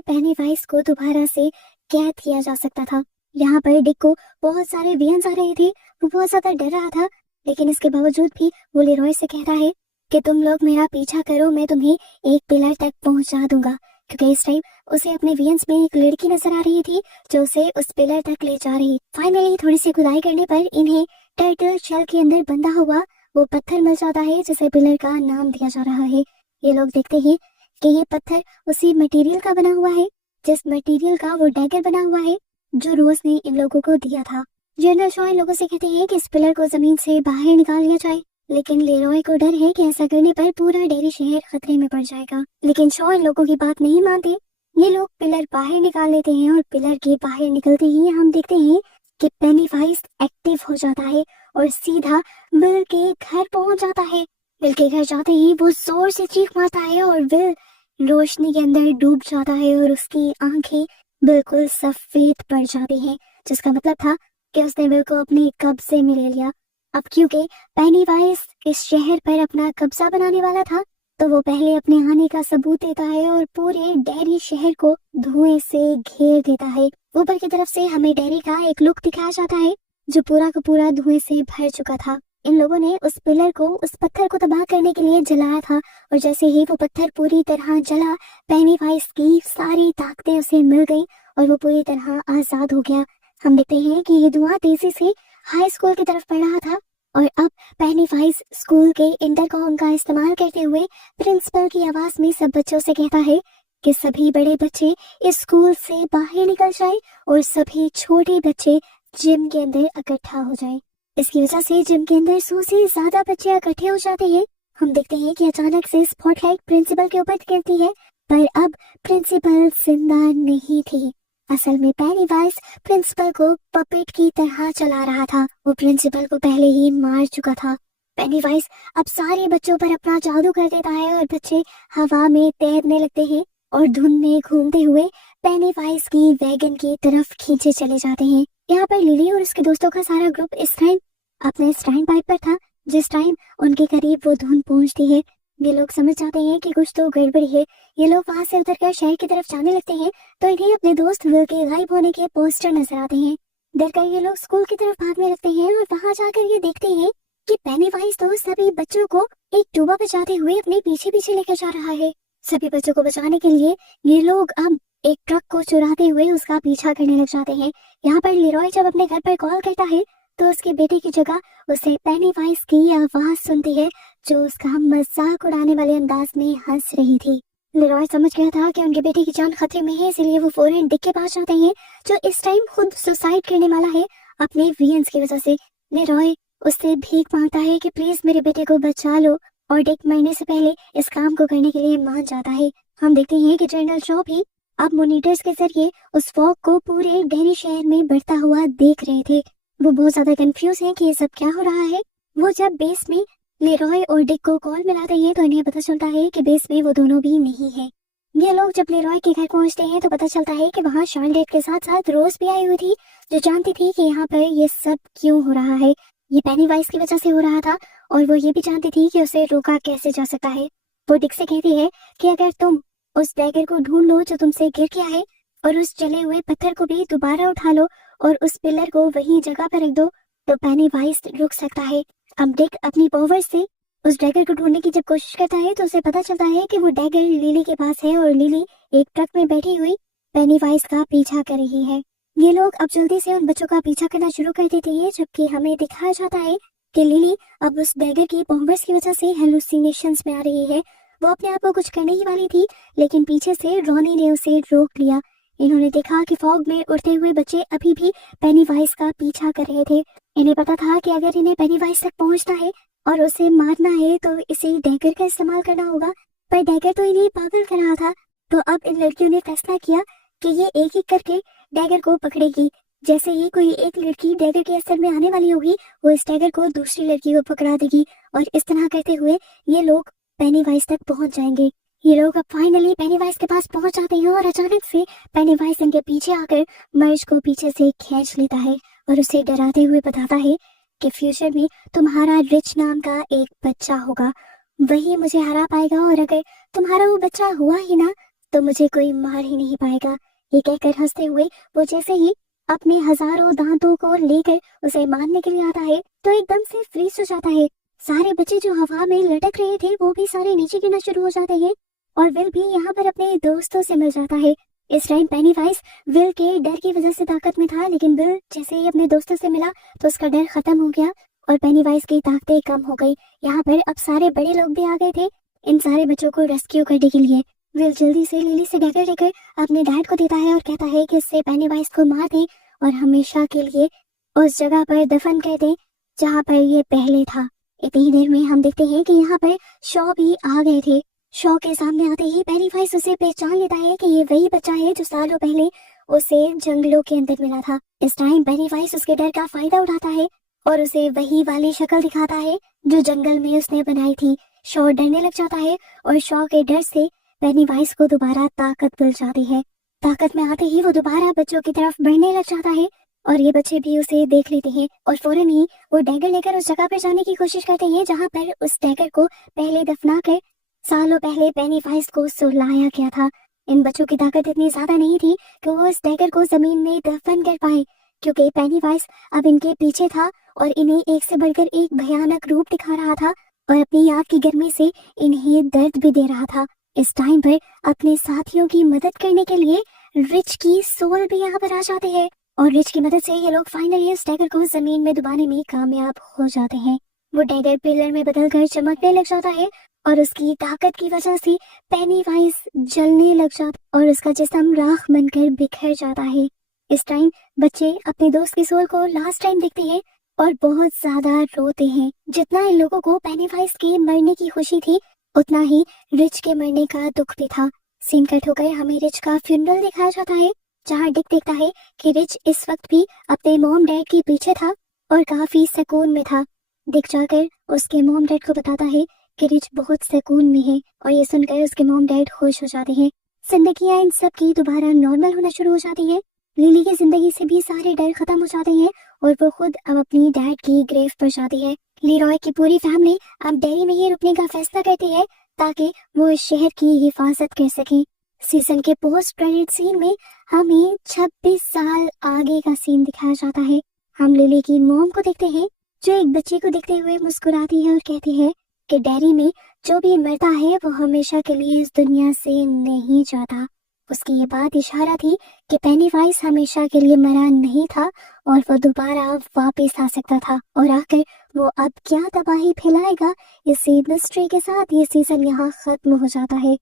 पेनीवाइज को दोबारा से कैद किया जा सकता था। यहाँ पर डिक को बहुत सारे वियंस आ रहे थे, वो बहुत ज्यादा डर रहा था, लेकिन इसके बावजूद भी वो लेरॉय से कह रहा है कि तुम लोग मेरा पीछा करो, मैं तुम्हें एक पिलर तक पहुंचा दूंगा, क्योंकि इस टाइम उसे अपने वियंस में एक लड़की नजर आ रही थी जो उसे उस पिलर तक ले जा रही। फाइनली थोड़ी सी खुदाई करने पर इन्हें टर्टल शेल के अंदर बंधा हुआ वो पत्थर मिल जाता है जिसे पिलर का नाम दिया जा रहा है। ये लोग देखते हैं कि ये पत्थर उसी मटेरियल का बना हुआ है जिस मटेरियल का वो डैगर बना हुआ है जो रोज ने इन लोगों को दिया था। जनरल शॉ इन लोगों से कहते हैं कि इस पिलर को जमीन से बाहर निकाल लिया जाए, लेकिन लेरॉय को डर है कि ऐसा करने पर पूरा डेरी शहर खतरे में पड़ जाएगा। लेकिन शॉ इन लोगों की बात नहीं मानते। ये लोग पिलर बाहर निकाल लेते हैं और पिलर के बाहर निकलते ही हम देखते हैं कि पेनीवाइज एक्टिव हो जाता है और सीधा विल के घर पहुंच जाता है। विल के घर जाते ही वो जोर से चीख मारता है और विल रोशनी के अंदर डूब जाता है और उसकी आंखें बिल्कुल सफेद पड़ जाती हैं, जिसका मतलब था कि उसने विल को अपने कब्जे में ले लिया। अब क्योंकि पेनीवाइज इस शहर पर अपना कब्जा बनाने वाला था तो वो पहले अपने आने का सबूत देता है और पूरे डेरी शहर को धुएं से घेर देता है। ऊपर की तरफ से हमें डेरी का एक लुक दिखाया जाता है जो पूरा का पूरा धुएं से भर चुका था। इन लोगों ने उस पिलर को, उस पत्थर को तबाह करने के लिए जलाया था और जैसे ही वो पत्थर पूरी तरह जला पेनीवाइज की सारी ताकतें उसे मिल गई और वो पूरी तरह आजाद हो गया। हम देखते हैं कि ये धुआं तेजी से हाई स्कूल की तरफ बढ़ रहा था और अब पेनीवाइज स्कूल के इंटरकॉम का इस्तेमाल करते हुए प्रिंसिपल की आवाज में सब बच्चों से कहता है कि सभी बड़े बच्चे इस स्कूल से बाहर निकल जाएं और सभी छोटे बच्चे जिम के अंदर इकट्ठा हो जाएं। इसकी वजह से जिम के अंदर 100 से ज्यादा बच्चे इकट्ठे हो जाते हैं। हम देखते हैं कि अचानक से स्पॉटलाइट प्रिंसिपल के ऊपर गिरती है, पर अब प्रिंसिपल जिंदा नहीं थी। असल में पेनीवाइज प्रिंसिपल को पपेट की तरह चला रहा था। वो प्रिंसिपल को पहले ही मार चुका था। पेनीवाइज अब सारे बच्चों पर अपना जादू कर देता है और बच्चे हवा में तैरने लगते हैं और धुंध में घूमते हुए पेनीवाइज की वैगन की तरफ खींचे चले जाते हैं। यहाँ पर लिली और उसके दोस्तों का सारा ग्रुप इस टाइम अपने स्टैंड बाय पर था। जिस टाइम उनके करीब वो धुंध पहुंचती है, ये लोग समझ जाते हैं कि कुछ तो गड़बड़ी है। ये लोग वहां से उतरकर शहर की तरफ जाने लगते हैं तो इन्हें अपने दोस्त विल के गायब होने के पोस्टर नजर आते हैं। डरकर ये लोग स्कूल की तरफ भागने लगते हैं और वहां जाकर ये देखते हैं कि पेनीवाइज तो सभी बच्चों को एक टूबा बचाते हुए अपने पीछे पीछे लेकर जा रहा है। सभी बच्चों को बचाने के लिए ये लोग अब एक ट्रक को चुराते हुए उसका पीछा करने लग जाते हैं। यहाँ पर लिरॉय जब अपने घर पर कॉल करता है तो उसके बेटे की जगह उसे पेनीवाइज की आवाज सुनती है, जो उसका मजाक उड़ाने वाले अंदाज में हंस रही थी। लिरॉय समझ गया था कि उनके बेटे की जान खतरे में है, इसलिए वो फौरन डिक के पास जाते हैं, जो इस टाइम खुद सुसाइड करने वाला है अपने वीएंस की वजह से। लिरॉय उससे भीख मांगता है कि प्लीज मेरे बेटे को बचा लो, और डिक मरने से पहले इस काम को करने के लिए मान जाता है। हम देखते हैं कि जनरल शॉ भी अब मॉनिटर्स के जरिए उस फॉग को पूरे डेरी शहर में बढ़ता हुआ देख रहे थे। वो बहुत ज्यादा कंफ्यूज हैं कि ये सब क्या हो रहा है। वो जब बेस में लेरॉय और डिक को कॉल मिलाते हैं तो इन्हें पता चलता है कि बेस में वो दोनों भी नहीं है। ये लोग जब लेरॉय के घर पहुंचते हैं तो पता चलता है कि वहाँ शार्लेट के साथ साथ रोज भी आई हुई थी, जो जानती थी कि यहाँ पर ये सब क्यों हो रहा है। ये पेनीवाइज की वजह से हो रहा था और वो ये भी जानती थी कि उसे रोका कैसे जा सकता है। वो डिक से कहती है कि अगर तुम उस डैगर को ढूंढ लो जो तुमसे गिर गया है, और उस जले हुए पत्थर को भी दोबारा उठा लो और उस पिलर को वही जगह पर रख दो, तो पेनीवाइज रुक सकता है। अब डिक अपनी पावर से उस डैगर को ढूंढने की जब कोशिश करता है तो उसे पता चलता है कि वो डैगर लिली के पास है और लिली एक ट्रक में बैठी हुई पेनीवाइज का पीछा कर रही है। ये लोग अब जल्दी से उन बच्चों का पीछा करना शुरू कर देते हैं, जबकि हमें दिखाया जाता है कि लिली अब उस डैगर की पावर्स की वजह से हेलुसिनेशंस में आ रही है। वो अपने आप को कुछ करने ही वाली थी, लेकिन पीछे से रॉनी ने उसे रोक लिया। इन्होंने देखा कि फॉग में उड़ते हुए बच्चे अभी भी पेनीवाइज का पीछा कर रहे थे। इन्हें पता था कि अगर इन्हें पेनीवाइज तक पहुंचना है और उसे मारना है तो इसे डैगर का इस्तेमाल करना होगा, पर डैगर तो इन्हें पागल कर रहा था। तो अब इन लड़कियों ने फैसला किया कि ये एक एक करके डैगर को पकड़ेगी। जैसे ही कोई एक लड़की डैगर के असर में आने वाली होगी, वो इस डैगर को दूसरी लड़की को पकड़ा देगी, और इस तरह करते हुए ये लोग पेनीवाइज तक पहुंच जाएंगे। ये लोग अब फाइनली पेनीवाइज के पास पहुंच जाते हैं और अचानक से पेनीवाइज इनके पीछे आकर मर्ज को पीछे से खींच लेता है और उसे डराते हुए बताता है कि फ्यूचर में तुम्हारा रिच नाम का एक बच्चा होगा, वही मुझे हरा पाएगा, और अगर तुम्हारा वो बच्चा हुआ ही ना तो मुझे कोई मार ही नहीं पाएगा। ये कहकर हंसते हुए वो जैसे ही अपने हजारों दांतों को लेकर उसे मारने के लिए आता है तो एकदम से फ्रीज हो जाता है। सारे बच्चे जो हवा में लटक रहे थे वो भी सारे नीचे गिरना शुरू हो जाते हैं, और विल भी यहाँ पर अपने दोस्तों से मिल जाता है। इस टाइम पेनीवाइज विल के डर की वजह से ताकत में था, लेकिन विल जैसे ही अपने दोस्तों से मिला तो उसका डर खत्म हो गया और पेनीवाइज की ताकतें कम हो गई। यहाँ पर अब सारे बड़े लोग भी आ गए थे इन सारे बच्चों को रेस्क्यू करने के लिए। विल जल्दी से लिली से डैगर लेकर अपने डैड को देता है और कहता है कि इससे पेनीवाइज को मार दे और हमेशा के लिए उस जगह पर दफन कर दे जहाँ पर ये पहले था। इतनी देर में हम देखते हैं कि यहाँ पर शॉ भी आ गए थे। शॉ के सामने आते ही पेनीवाइज उसे पहचान लेता है कि ये वही बच्चा है जो सालों पहले उसे जंगलों के अंदर मिला था। इस टाइम पेनीवाइज उसके डर का फायदा उठाता है और उसे वही वाली शक्ल दिखाता है जो जंगल में उसने बनाई थी। शॉ डरने लग जाता है और शॉ के डर से पेनीवाइज को दोबारा ताकत मिल जाती है। ताकत में आते ही वो दोबारा बच्चों की तरफ बढ़ने लग जाता है और ये बच्चे भी उसे देख लेते हैं और फौरन ही वो डैगर लेकर उस जगह पर जाने की कोशिश करते हैं जहाँ पर उस डैगर को पहले दफना कर सालों पहले पेनीवाइज को सुलाया गया था। इन बच्चों की ताकत इतनी ज्यादा नहीं थी कि वो इस डैगर को जमीन में दफन कर पाए, क्योंकि पेनीवाइज अब इनके पीछे था और इन्हें एक से बढ़कर एक भयानक रूप दिखा रहा था और अपनी आग की गर्मी से इन्हें दर्द भी दे रहा था। इस टाइम पर अपने साथियों की मदद करने के लिए रिच की सोल भी यहाँ पर आ जाते हैं और रिच की मदद से ये लोग फाइनली इस डैगर को जमीन में दबाने में कामयाब हो जाते हैं। वो डैगर पिलर में बदलकर चमकने लग जाता है और उसकी ताकत की वजह से पेनीवाइज जलने लग जाता और उसका जिस्म राख बनकर बिखर जाता है। इस टाइम बच्चे अपने दोस्त की सोल को लास्ट टाइम देखते हैं और बहुत ज्यादा रोते हैं। जितना इन लोगों को पेनीवाइज के मरने की खुशी थी, उतना ही रिच के मरने का दुख भी था। सीन कट होकर हमें रिच का फ्यूनरल दिखाया जाता है, जहाँ डिक देखता है कि रिच इस वक्त भी अपने मॉम डैड के पीछे था और काफी सुकून में था। डिक जाकर उसके मॉम डैड को बताता है कि रिच बहुत सुकून में है और ये सुनकर उसके मॉम डैड खुश हो जाते हैं। जिंदगियां इन सब की दोबारा नॉर्मल होना शुरू हो जाती है। लिली की जिंदगी से भी सारे डर खत्म हो जाते हैं और वो खुद अब अपनी डैड की ग्रेव पर जाती है। लीरॉय की पूरी फैमिली अब डेरी में ही रुकने का फैसला करती है ताकि वो इस शहर की हिफाजत कर सके। सीजन के पोस्ट क्रेडिट सीन में हमें 26 साल आगे का सीन दिखाया जाता है। हम लिली की मॉम को देखते हैं जो एक बच्चे को देखते हुए मुस्कुराती है और कहती है कि डेरी में जो भी मरता है वो हमेशा के लिए इस दुनिया से नहीं जाता। उसकी ये बात इशारा थी कि पेनीवाइज हमेशा के लिए मरा नहीं था और वो दोबारा वापस आ सकता था। और आकर वो अब क्या तबाही फैलाएगा, इसी मिस्ट्री के साथ ये सीजन यहाँ खत्म हो जाता है।